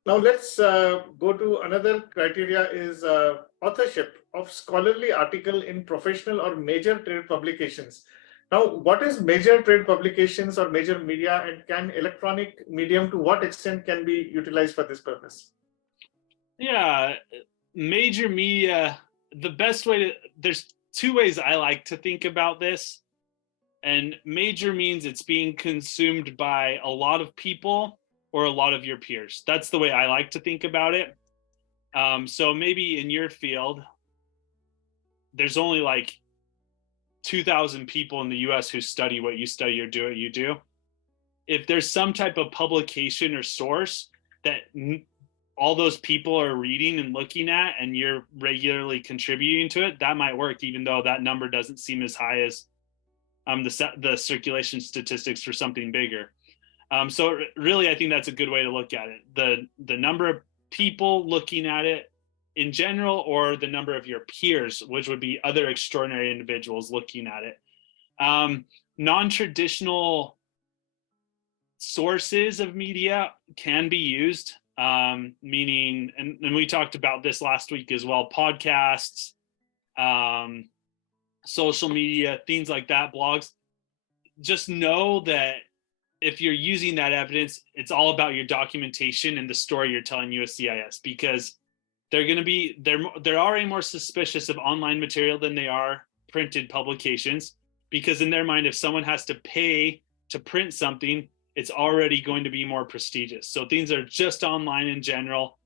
Now let's go to another criteria is authorship of scholarly article in professional or major trade publications. Now, what is major trade publications or major media, and can electronic medium to what extent can be utilized for this purpose? Yeah, major media, the best way to, there's two ways I like to think about this. And major means it's being consumed by a lot of people or a lot of your peers. That's the way I like to think about it. So maybe in your field, there's only like 2,000 people in the US who study what you study or do what you do. If there's some type of publication or source that all those people are reading and looking at, and you're regularly contributing to it, that might work, even though that number doesn't seem as high as the circulation statistics for something bigger. So really, I think that's a good way to look at it. The number of people looking at it in general, or the number of your peers, which would be other extraordinary individuals looking at it. Non-traditional sources of media can be used, meaning, and we talked about this last week as well, podcasts, social media, things like that, blogs. Just know that if you're using that evidence, it's all about your documentation and the story you're telling USCIS, because they're going to be, they're already more suspicious of online material than they are printed publications, because in their mind, if someone has to pay to print something, it's already going to be more prestigious. So things are just online in general.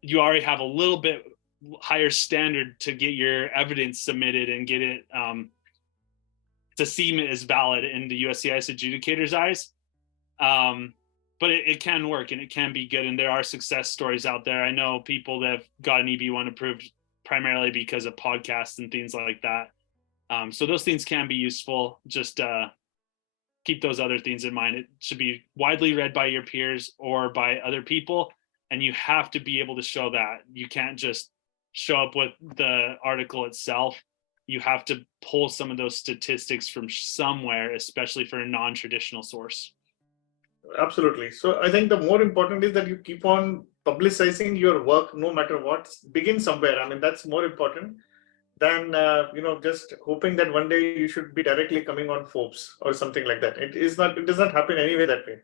You already have a little bit higher standard to get your evidence submitted and get it to seem as valid in the USCIS adjudicator's eyes. But it can work and it can be good. And there are success stories out there. I know people that have gotten EB1 approved primarily because of podcasts and things like that. So those things can be useful. Just keep those other things in mind. It should be widely read by your peers or by other people. And you have to be able to show that. You can't just show up with the article itself. You have to pull some of those statistics from somewhere, especially for a non-traditional source. Absolutely. So I think the more important is that you keep on publicizing your work, no matter what. Begin somewhere. I mean, that's more important than just hoping that one day you should be directly coming on Forbes or something like that. It is not. It does not happen anyway that way.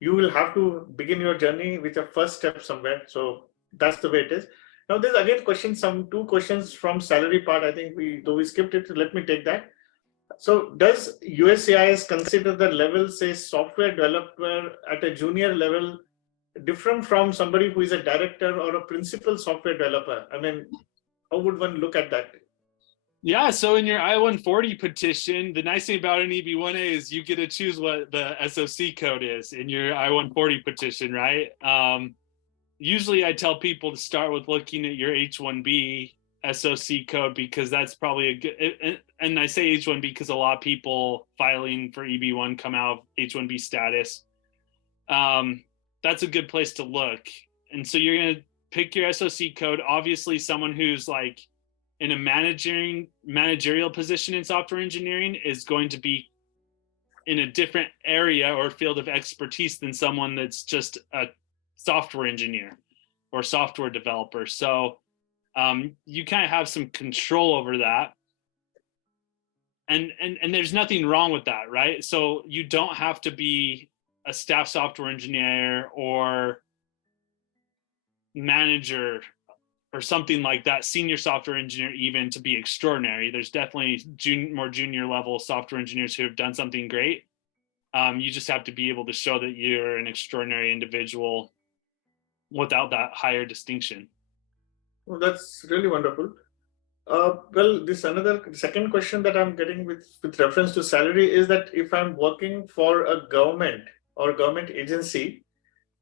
You will have to begin your journey with your first step somewhere. So that's the way it is. Now there's again questions. Two questions from salary part. I think though we skipped it. Let me take that. So does USCIS consider the level, say, software developer at a junior level different from somebody who is a director or a principal software developer? I mean, how would one look at that? Yeah, so in your I-140 petition, the nice thing about an EB1A is you get to choose what the SOC code is in your I-140 petition, right? Usually I tell people to start with looking at your H-1B SOC code, because that's probably a good, and I say H-1B because a lot of people filing for EB1 come out of H-1B status. That's a good place to look. And so you're going to pick your SOC code. Obviously, someone who's like in a managerial position in software engineering is going to be in a different area or field of expertise than someone that's just a software engineer or software developer. So you kind of have some control over that. And there's nothing wrong with that, right? So you don't have to be a staff software engineer or manager or something like that, senior software engineer even, to be extraordinary. There's definitely more junior level software engineers who have done something great. You just have to be able to show that you're an extraordinary individual without that higher distinction. Well, that's really wonderful. Well, this another second question that I'm getting with reference to salary is that if I'm working for a government or government agency,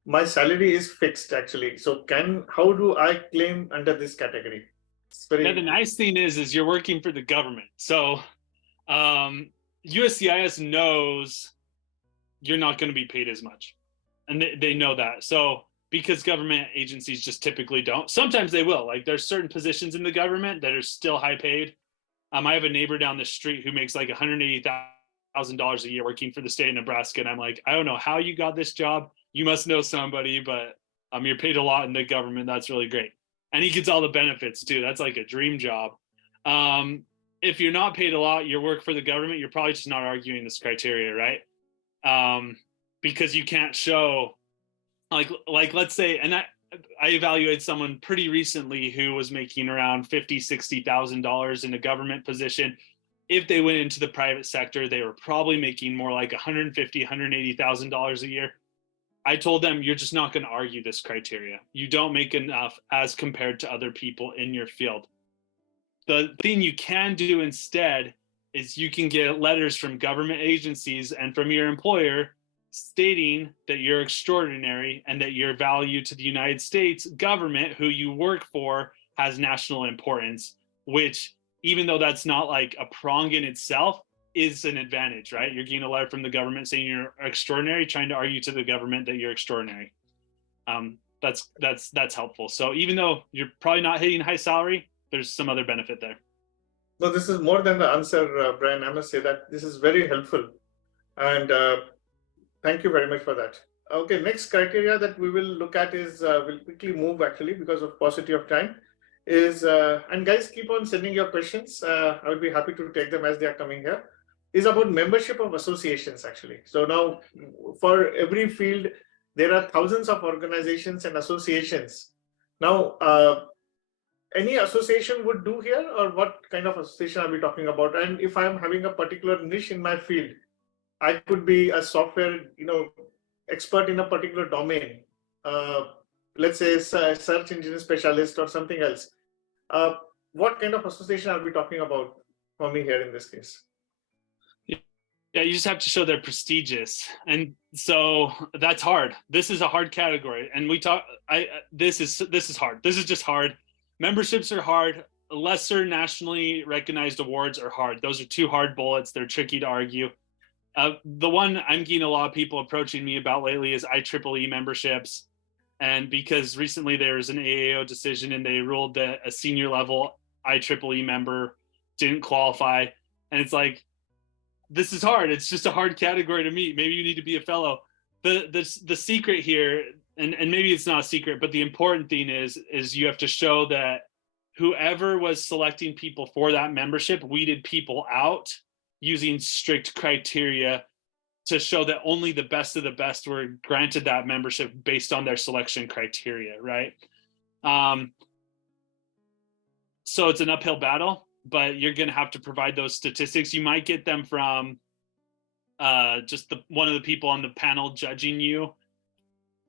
my salary is fixed actually. So how do I claim under this category? It's very... Yeah, the nice thing is you're working for the government. So USCIS knows you're not going to be paid as much. And they know that. So because government agencies just typically don't. Sometimes they will. Like there's certain positions in the government that are still high paid. I have a neighbor down the street who makes like $180,000 a year working for the state of Nebraska. And I'm like, I don't know how you got this job. You must know somebody, but you're paid a lot in the government. That's really great. And he gets all the benefits too. That's like a dream job. If you're not paid a lot, you work for the government, you're probably just not arguing this criteria, right? Because you can't show, like let's say, and I evaluated someone pretty recently who was making around $50,000-$60,000 in a government position. If they went into the private sector, they were probably making more like $150,000-$180,000 a year. I told them, you're just not going to argue this criteria. You don't make enough as compared to other people in your field. The thing you can do instead is you can get letters from government agencies and from your employer stating that you're extraordinary and that your value to the United States government, who you work for, has national importance, which, even though that's not like a prong in itself, is an advantage, right? You're getting a letter from the government saying you're extraordinary, trying to argue to the government that you're extraordinary. That's helpful. So even though you're probably not hitting high salary, there's some other benefit there. No, this is more than the answer, Brian. I must say that this is very helpful. And thank you very much for that. Okay, next criteria that we will look at is, we'll quickly move actually because of paucity of time, is, and guys, keep on sending your questions. I would be happy to take them as they are coming here, is about membership of associations actually. So now for every field, there are thousands of organizations and associations. Now, any association would do here, or what kind of association are we talking about? And if I'm having a particular niche in my field, I could be a software, expert in a particular domain. Let's say a search engine specialist or something else. What kind of association are we talking about for me here in this case? Yeah, you just have to show they're prestigious, and so that's hard. This is a hard category, and this is hard. This is just hard. Memberships are hard. Lesser nationally recognized awards are hard. Those are two hard bullets. They're tricky to argue. The one I'm getting a lot of people approaching me about lately is IEEE memberships. And because recently there was an AAO decision and they ruled that a senior level IEEE member didn't qualify. And it's like, this is hard. It's just a hard category to meet. Maybe you need to be a fellow. The secret here, and maybe it's not a secret, but the important thing is you have to show that whoever was selecting people for that membership weeded people out using strict criteria to show that only the best of the best were granted that membership based on their selection criteria, right? So it's an uphill battle, but you're going to have to provide those statistics. You might get them from just one of the people on the panel judging you.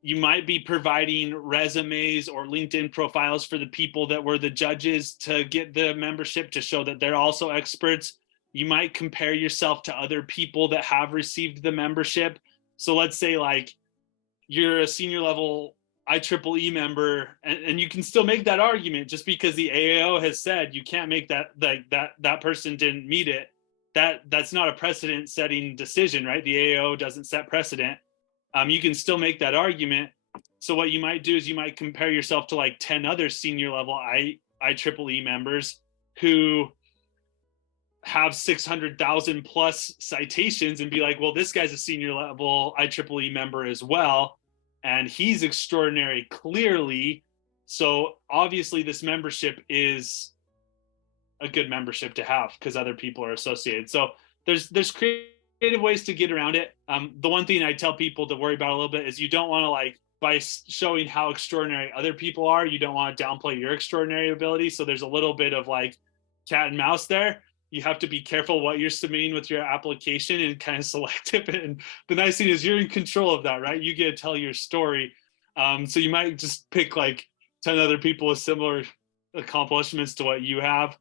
You might be providing resumes or LinkedIn profiles for the people that were the judges to get the membership to show that they're also experts. You might compare yourself to other people that have received the membership. So let's say like you're a senior level IEEE member, and you can still make that argument just because the AAO has said you can't make that person didn't meet it. That's not a precedent setting decision, right? The AAO doesn't set precedent. You can still make that argument. So what you might do is you might compare yourself to like 10 other senior level IEEE members who have 600,000 plus citations and be like, well, this guy's a senior level IEEE member as well. And he's extraordinary clearly. So obviously this membership is a good membership to have because other people are associated. So there's creative ways to get around it. The one thing I tell people to worry about a little bit is you don't want to like by showing how extraordinary other people are, you don't want to downplay your extraordinary ability. So there's a little bit of like cat and mouse there. You have to be careful what you're submitting with your application and kind of selective. And the nice thing is you're in control of that, right? You get to tell your story. So you might just pick like 10 other people with similar accomplishments to what you have.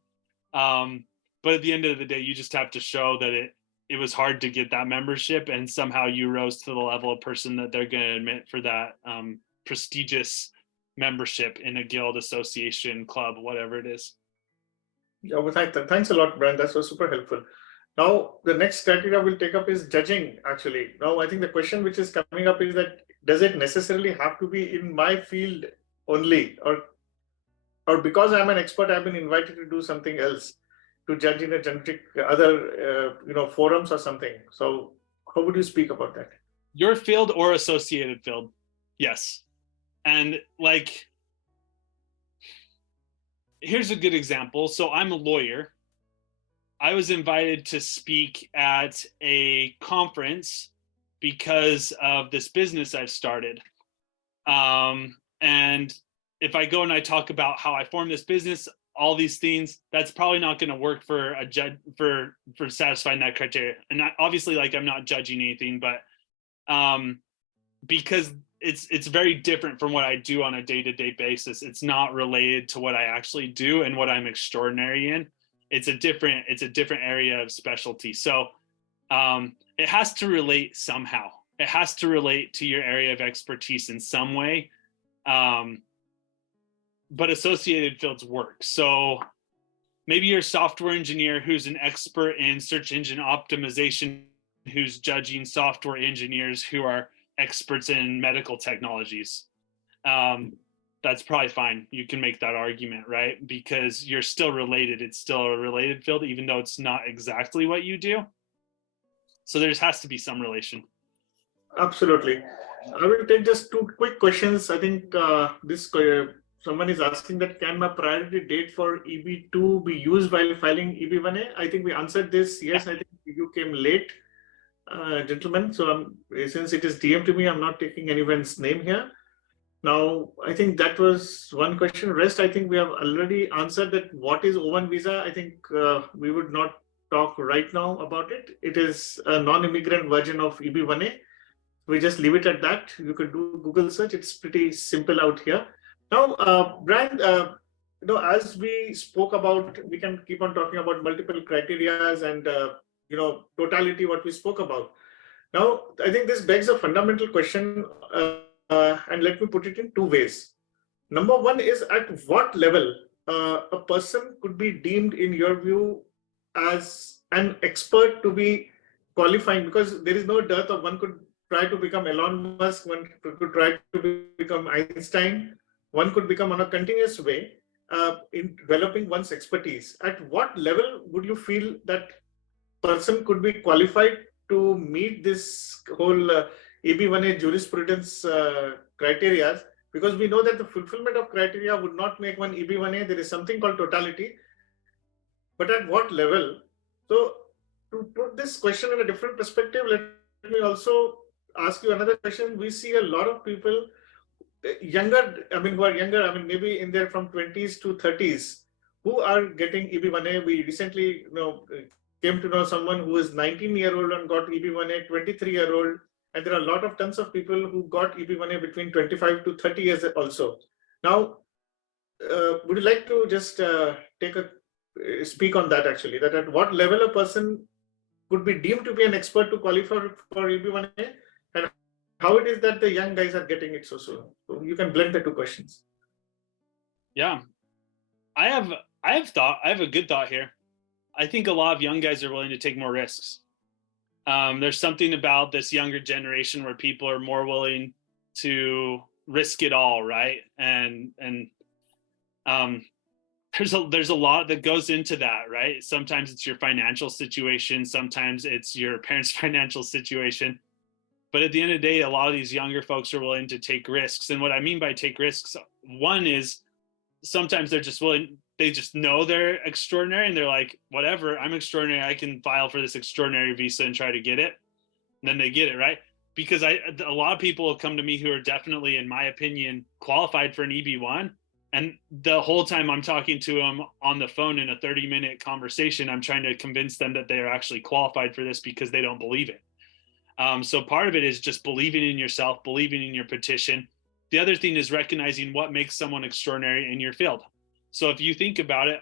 But at the end of the day, you just have to show that it was hard to get that membership, and somehow you rose to the level of person that they're going to admit for that prestigious membership in a guild, association, club, whatever it is. Yeah, well, thanks a lot, Brian. That was super helpful. Now, the next criteria we'll take up is judging, actually. Now, I think the question which is coming up is that, does it necessarily have to be in my field only? Or because I'm an expert, I've been invited to do something else, to judge in a generic other forums or something. So how would you speak about that? Your field or associated field, yes. And like, here's a good example. So I'm a lawyer. I was invited to speak at a conference because of this business I've started. And if I go and I talk about how I formed this business, all these things, that's probably not going to work for a judge for satisfying that criteria. And obviously, like, I'm not judging anything, but because it's very different from what I do on a day-to-day basis. It's not related to what I actually do and what I'm extraordinary in. It's a different area of specialty. So it has to relate somehow. It has to relate to your area of expertise in some way. But associated fields work. So maybe you're a software engineer who's an expert in search engine optimization, who's judging software engineers who are experts in medical technologies. That's probably fine. You can make that argument, right? Because you're still related. It's still a related field, even though it's not exactly what you do. So there just has to be some relation. Absolutely. I will take just two quick questions. I think someone is asking that, can my priority date for EB2 be used while filing EB1A? I think we answered this. Yes, I think you came late, gentlemen. So since it is DM to me, I'm not taking anyone's name here. Now, I think that was one question. Rest, I think we have already answered that. What is O1 visa? I think we would not talk right now about it. It is a non-immigrant version of EB1A. We just leave it at that. You could do Google search. It's pretty simple out here. Now, Brian, as we spoke about, we can keep on talking about multiple criterias and totality, what we spoke about. Now, I think this begs a fundamental question, and let me put it in two ways. Number one is, at what level a person could be deemed, in your view, as an expert to be qualifying? Because there is no dearth of, one could try to become Elon Musk, one could try to become Einstein, one could become on a continuous way in developing one's expertise. At what level would you feel that person could be qualified to meet this whole EB1A jurisprudence criteria? Because we know that the fulfillment of criteria would not make one EB1A. There is something called totality. But at what level? So to put this question in a different perspective, let me also ask you another question. We see a lot of people who are younger, maybe in their from 20s to 30s, who are getting EB1A. We recently, came to know someone who is 19-year-old and got EB1A, 23-year-old, and there are a lot of tons of people who got EB1A between 25 to 30 years also. Now, would you like to just speak on that, actually, that at what level a person could be deemed to be an expert to qualify for EB1A, and how it is that the young guys are getting it so soon? So you can blend the two questions. Yeah, I have a good thought here. I think a lot of young guys are willing to take more risks. There's something about this younger generation where people are more willing to risk it all, right? And there's a lot that goes into that, right? Sometimes it's your financial situation, sometimes it's your parents' financial situation. But at the end of the day, a lot of these younger folks are willing to take risks. And what I mean by take risks, one is sometimes they're just willing, they just know they're extraordinary and they're like, whatever, I'm extraordinary, I can file for this extraordinary visa and try to get it. And then they get it, right? because a lot of people have come to me who are definitely, in my opinion, qualified for an EB1. And the whole time I'm talking to them on the phone in a 30-minute conversation, I'm trying to convince them that they are actually qualified for this because they don't believe it. So part of it is just believing in yourself, believing in your petition. The other thing is recognizing what makes someone extraordinary in your field. So if you think about it,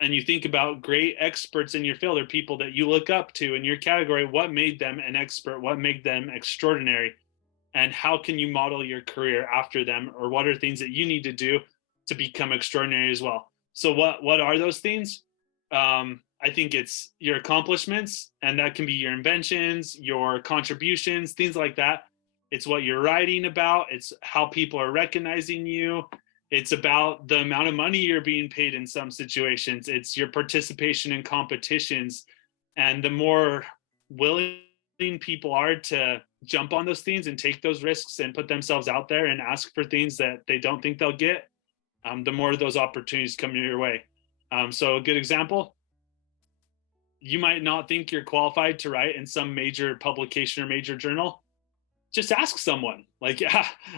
and you think about great experts in your field or people that you look up to in your category, what made them an expert? What made them extraordinary? And how can you model your career after them? Or what are things that you need to do to become extraordinary as well? So what are those things? I think it's your accomplishments, and that can be your inventions, your contributions, things like that. It's what you're writing about. It's how people are recognizing you. It's about the amount of money you're being paid in some situations. It's your participation in competitions. And the more willing people are to jump on those things and take those risks and put themselves out there and ask for things that they don't think they'll get, the more those opportunities come your way. So a good example, you might not think you're qualified to write in some major publication or major journal. Just ask someone, like,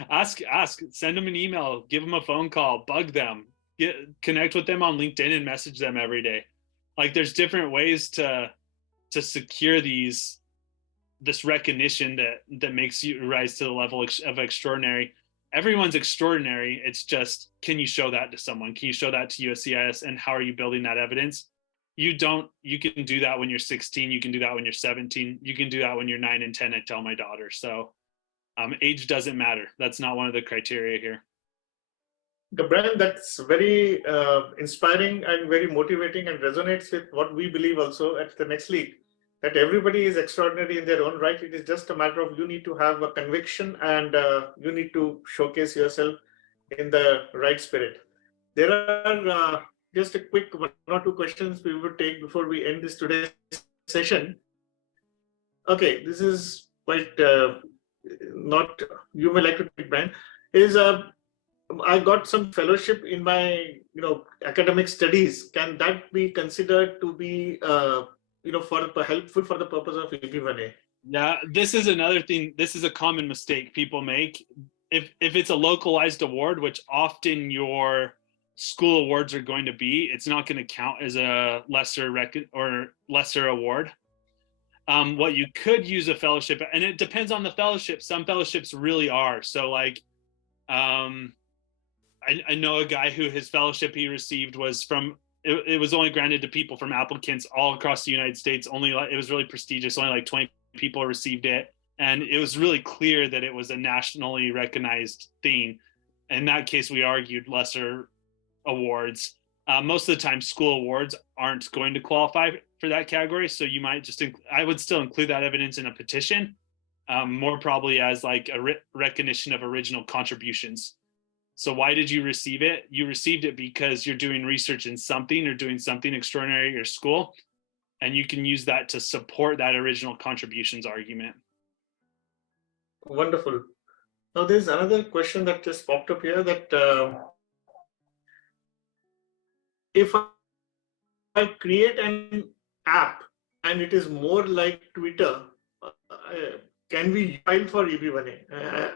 ask, send them an email, give them a phone call, bug them, connect with them on LinkedIn and message them every day. Like, there's different ways to secure this recognition that makes you rise to the level of extraordinary. Everyone's extraordinary. It's just, can you show that to someone? Can you show that to USCIS? And how are you building that evidence? You can do that when you're 16. You can do that when you're 17. You can do that when you're 9 and 10, I tell my daughter. So age doesn't matter. That's not one of the criteria here. Brian, that's very inspiring and very motivating, and resonates with what we believe also at the Next League, that everybody is extraordinary in their own right. It is just a matter of you need to have a conviction, and you need to showcase yourself in the right spirit. There are just a quick 1 or 2 questions we would take before we end this today's session. Okay, this is quite not, you may like to take, Brian, is I got some fellowship in my academic studies. Can that be considered to be helpful for the purpose of EB1A? Yeah, this is another thing. This is a common mistake people make. If it's a localized award, which often your school awards are going to be, it's not going to count as a lesser award. What you could use a fellowship, and it depends on the fellowship. Some fellowships really are. So like, I know a guy who his fellowship he received was from, it was only granted to people from applicants all across the United States. It was really prestigious. Only like 20 people received it. And it was really clear that it was a nationally recognized thing. In that case, we argued lesser awards. Most of the time, school awards aren't going to qualify for that category. So you might I would still include that evidence in a petition, more probably as like a recognition of original contributions. So why did you receive it? You received it because you're doing research in something or doing something extraordinary at your school, and you can use that to support that original contributions argument. Wonderful. Now there's another question that just popped up here, that if I create an app and it is more like Twitter, can we file for EB1A? I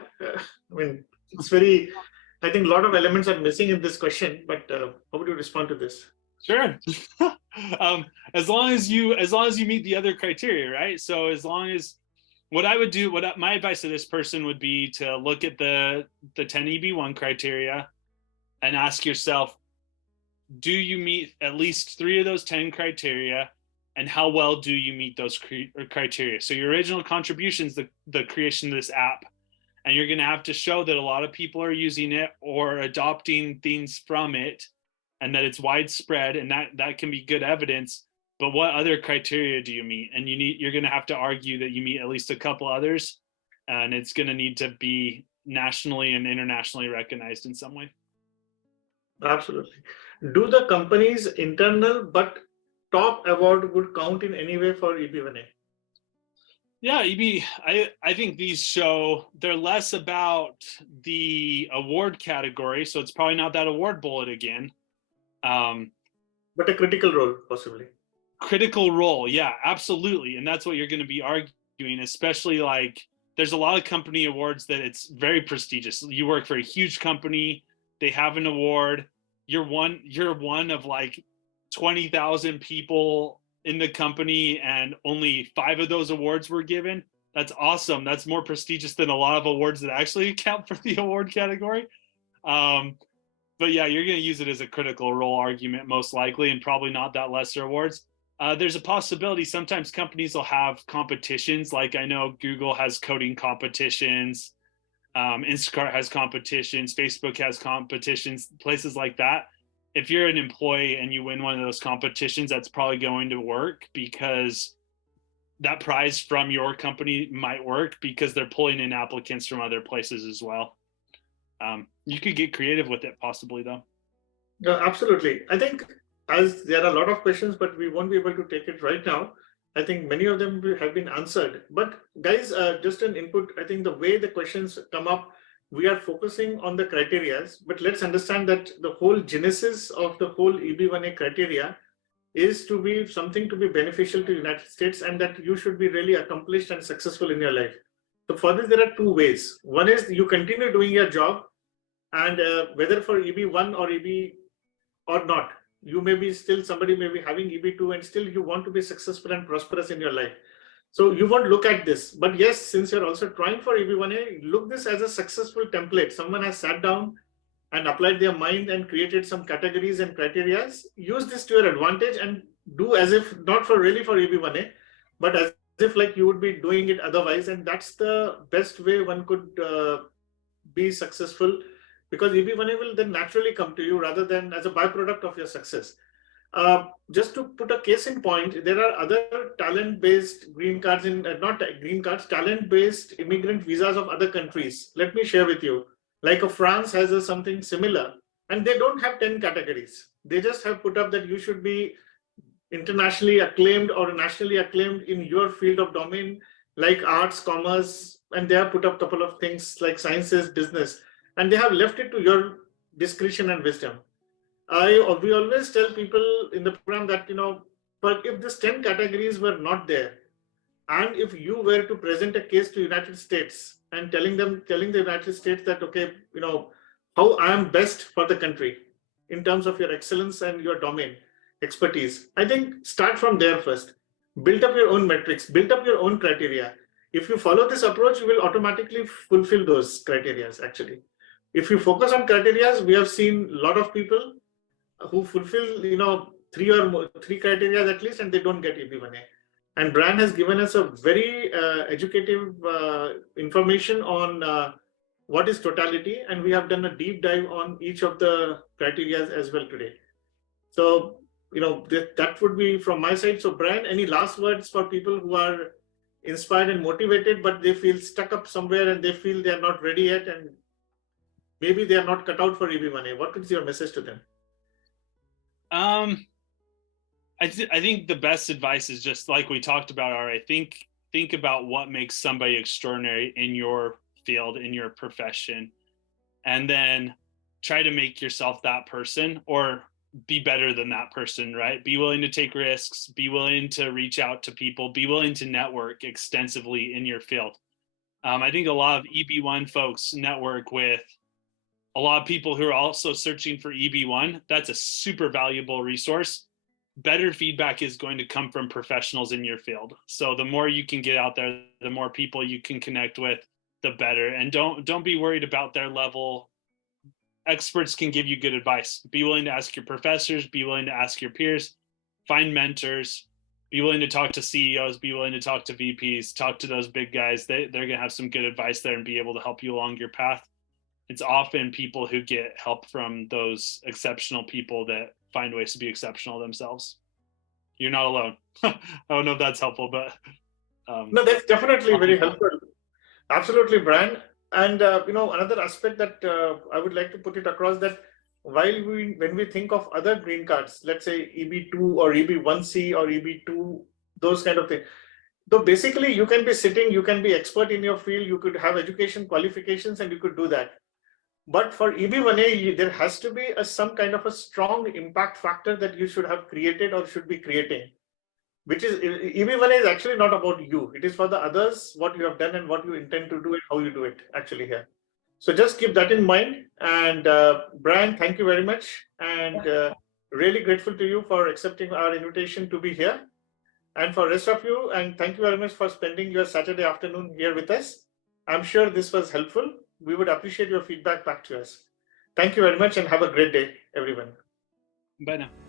mean, it's very, I think a lot of elements are missing in this question, but how would you respond to this? Sure. As long as you meet the other criteria, right? So as long as, my advice to this person would be to look at the 10 EB1 criteria and ask yourself, do you meet at least 3 of those 10 criteria, and how well do you meet those criteria? So your original contributions, the creation of this app, and you're going to have to show that a lot of people are using it or adopting things from it, and that it's widespread, and that can be good evidence. But what other criteria do you meet? And you're going to have to argue that you meet at least a couple others, and it's going to need to be nationally and internationally recognized in some way. Absolutely. Do the company's internal but top award would count in any way for EB1A? Yeah, I think these show they're less about the award category, so it's probably not that award bullet again. But a critical role, possibly. Critical role, yeah, absolutely. And that's what you're going to be arguing, especially like there's a lot of company awards that it's very prestigious. You work for a huge company, they have an award, you're one of like 20,000 people in the company, and only 5 of those awards were given. That's awesome. That's more prestigious than a lot of awards that actually count for the award category. But yeah, you're going to use it as a critical role argument most likely, and probably not that lesser awards. There's a possibility sometimes companies will have competitions. Like I know Google has coding competitions, Instacart has competitions, Facebook has competitions, places like that. If you're an employee and you win one of those competitions, that's probably going to work, because that prize from your company might work because they're pulling in applicants from other places as well. You could get creative with it possibly though. Yeah, absolutely. I think as there are a lot of questions, but we won't be able to take it right now. I think many of them have been answered. But guys, just an input. I think the way the questions come up, we are focusing on the criterias, but let's understand that the whole genesis of the whole EB1A criteria is to be something to be beneficial to the United States, and that you should be really accomplished and successful in your life. So for this, there are 2 ways. One is you continue doing your job, and whether for EB1 or EB or not, you may be still, somebody may be having EB2 and still you want to be successful and prosperous in your life. So you won't look at this. But yes, since you're also trying for EB1A, look this as a successful template. Someone has sat down and applied their mind and created some categories and criteria. Use this to your advantage and do as if not for really for EB1A, but as if like you would be doing it otherwise. And that's the best way one could be successful, because EB1A will then naturally come to you rather than as a byproduct of your success. Just to put a case in point, there are other talent-based green cards not green cards, talent-based immigrant visas of other countries. Let me share with you. Like France has something similar, and they don't have 10 categories. They just have put up that you should be internationally acclaimed or nationally acclaimed in your field of domain, like arts, commerce, and they have put up a couple of things like sciences, business, and they have left it to your discretion and wisdom. We always tell people in the program that, but if these 10 categories were not there, and if you were to present a case to United States and telling the United States that, okay, how I am best for the country in terms of your excellence and your domain expertise, I think start from there first. Build up your own metrics, build up your own criteria. If you follow this approach, you will automatically fulfill those criteria actually. If you focus on criteria, we have seen a lot of people who fulfill, 3 criteria at least, and they don't get EB1A. And Brian has given us a very educative information on what is totality, and we have done a deep dive on each of the criteria as well today. So, that would be from my side. So, Brian, any last words for people who are inspired and motivated, but they feel stuck up somewhere and they feel they are not ready yet, and maybe they are not cut out for EB1A? What is your message to them? I think the best advice is just like we talked about already. Think about what makes somebody extraordinary in your field, in your profession, and then try to make yourself that person or be better than that person, right? Be willing to take risks, be willing to reach out to people, be willing to network extensively in your field. I think a lot of EB1 folks network with a lot of people who are also searching for EB1. That's a super valuable resource. Better feedback is going to come from professionals in your field. So the more you can get out there, the more people you can connect with, the better. And don't be worried about their level. Experts can give you good advice. Be willing to ask your professors, be willing to ask your peers, find mentors, be willing to talk to CEOs, be willing to talk to VPs, talk to those big guys. They're going to have some good advice there and be able to help you along your path. It's often people who get help from those exceptional people that find ways to be exceptional themselves. You're not alone. I don't know if that's helpful, but no, that's definitely very helpful. Absolutely, Brian. And another aspect that I would like to put it across, that when we think of other green cards, let's say EB2 or EB1C or EB2, those kind of things. So basically, you can be sitting, you can be expert in your field, you could have education qualifications, and you could do that. But for EB1A, there has to be some kind of a strong impact factor that you should have created or should be creating. which is EB1 is actually not about you. It is for the others, what you have done and what you intend to do and how you do it actually here. So just keep that in mind. And Brian, thank you very much. And really grateful to you for accepting our invitation to be here. And for rest of you, and thank you very much for spending your Saturday afternoon here with us. I'm sure this was helpful. We would appreciate your feedback back to us. Thank you very much and have a great day, everyone. Bye now.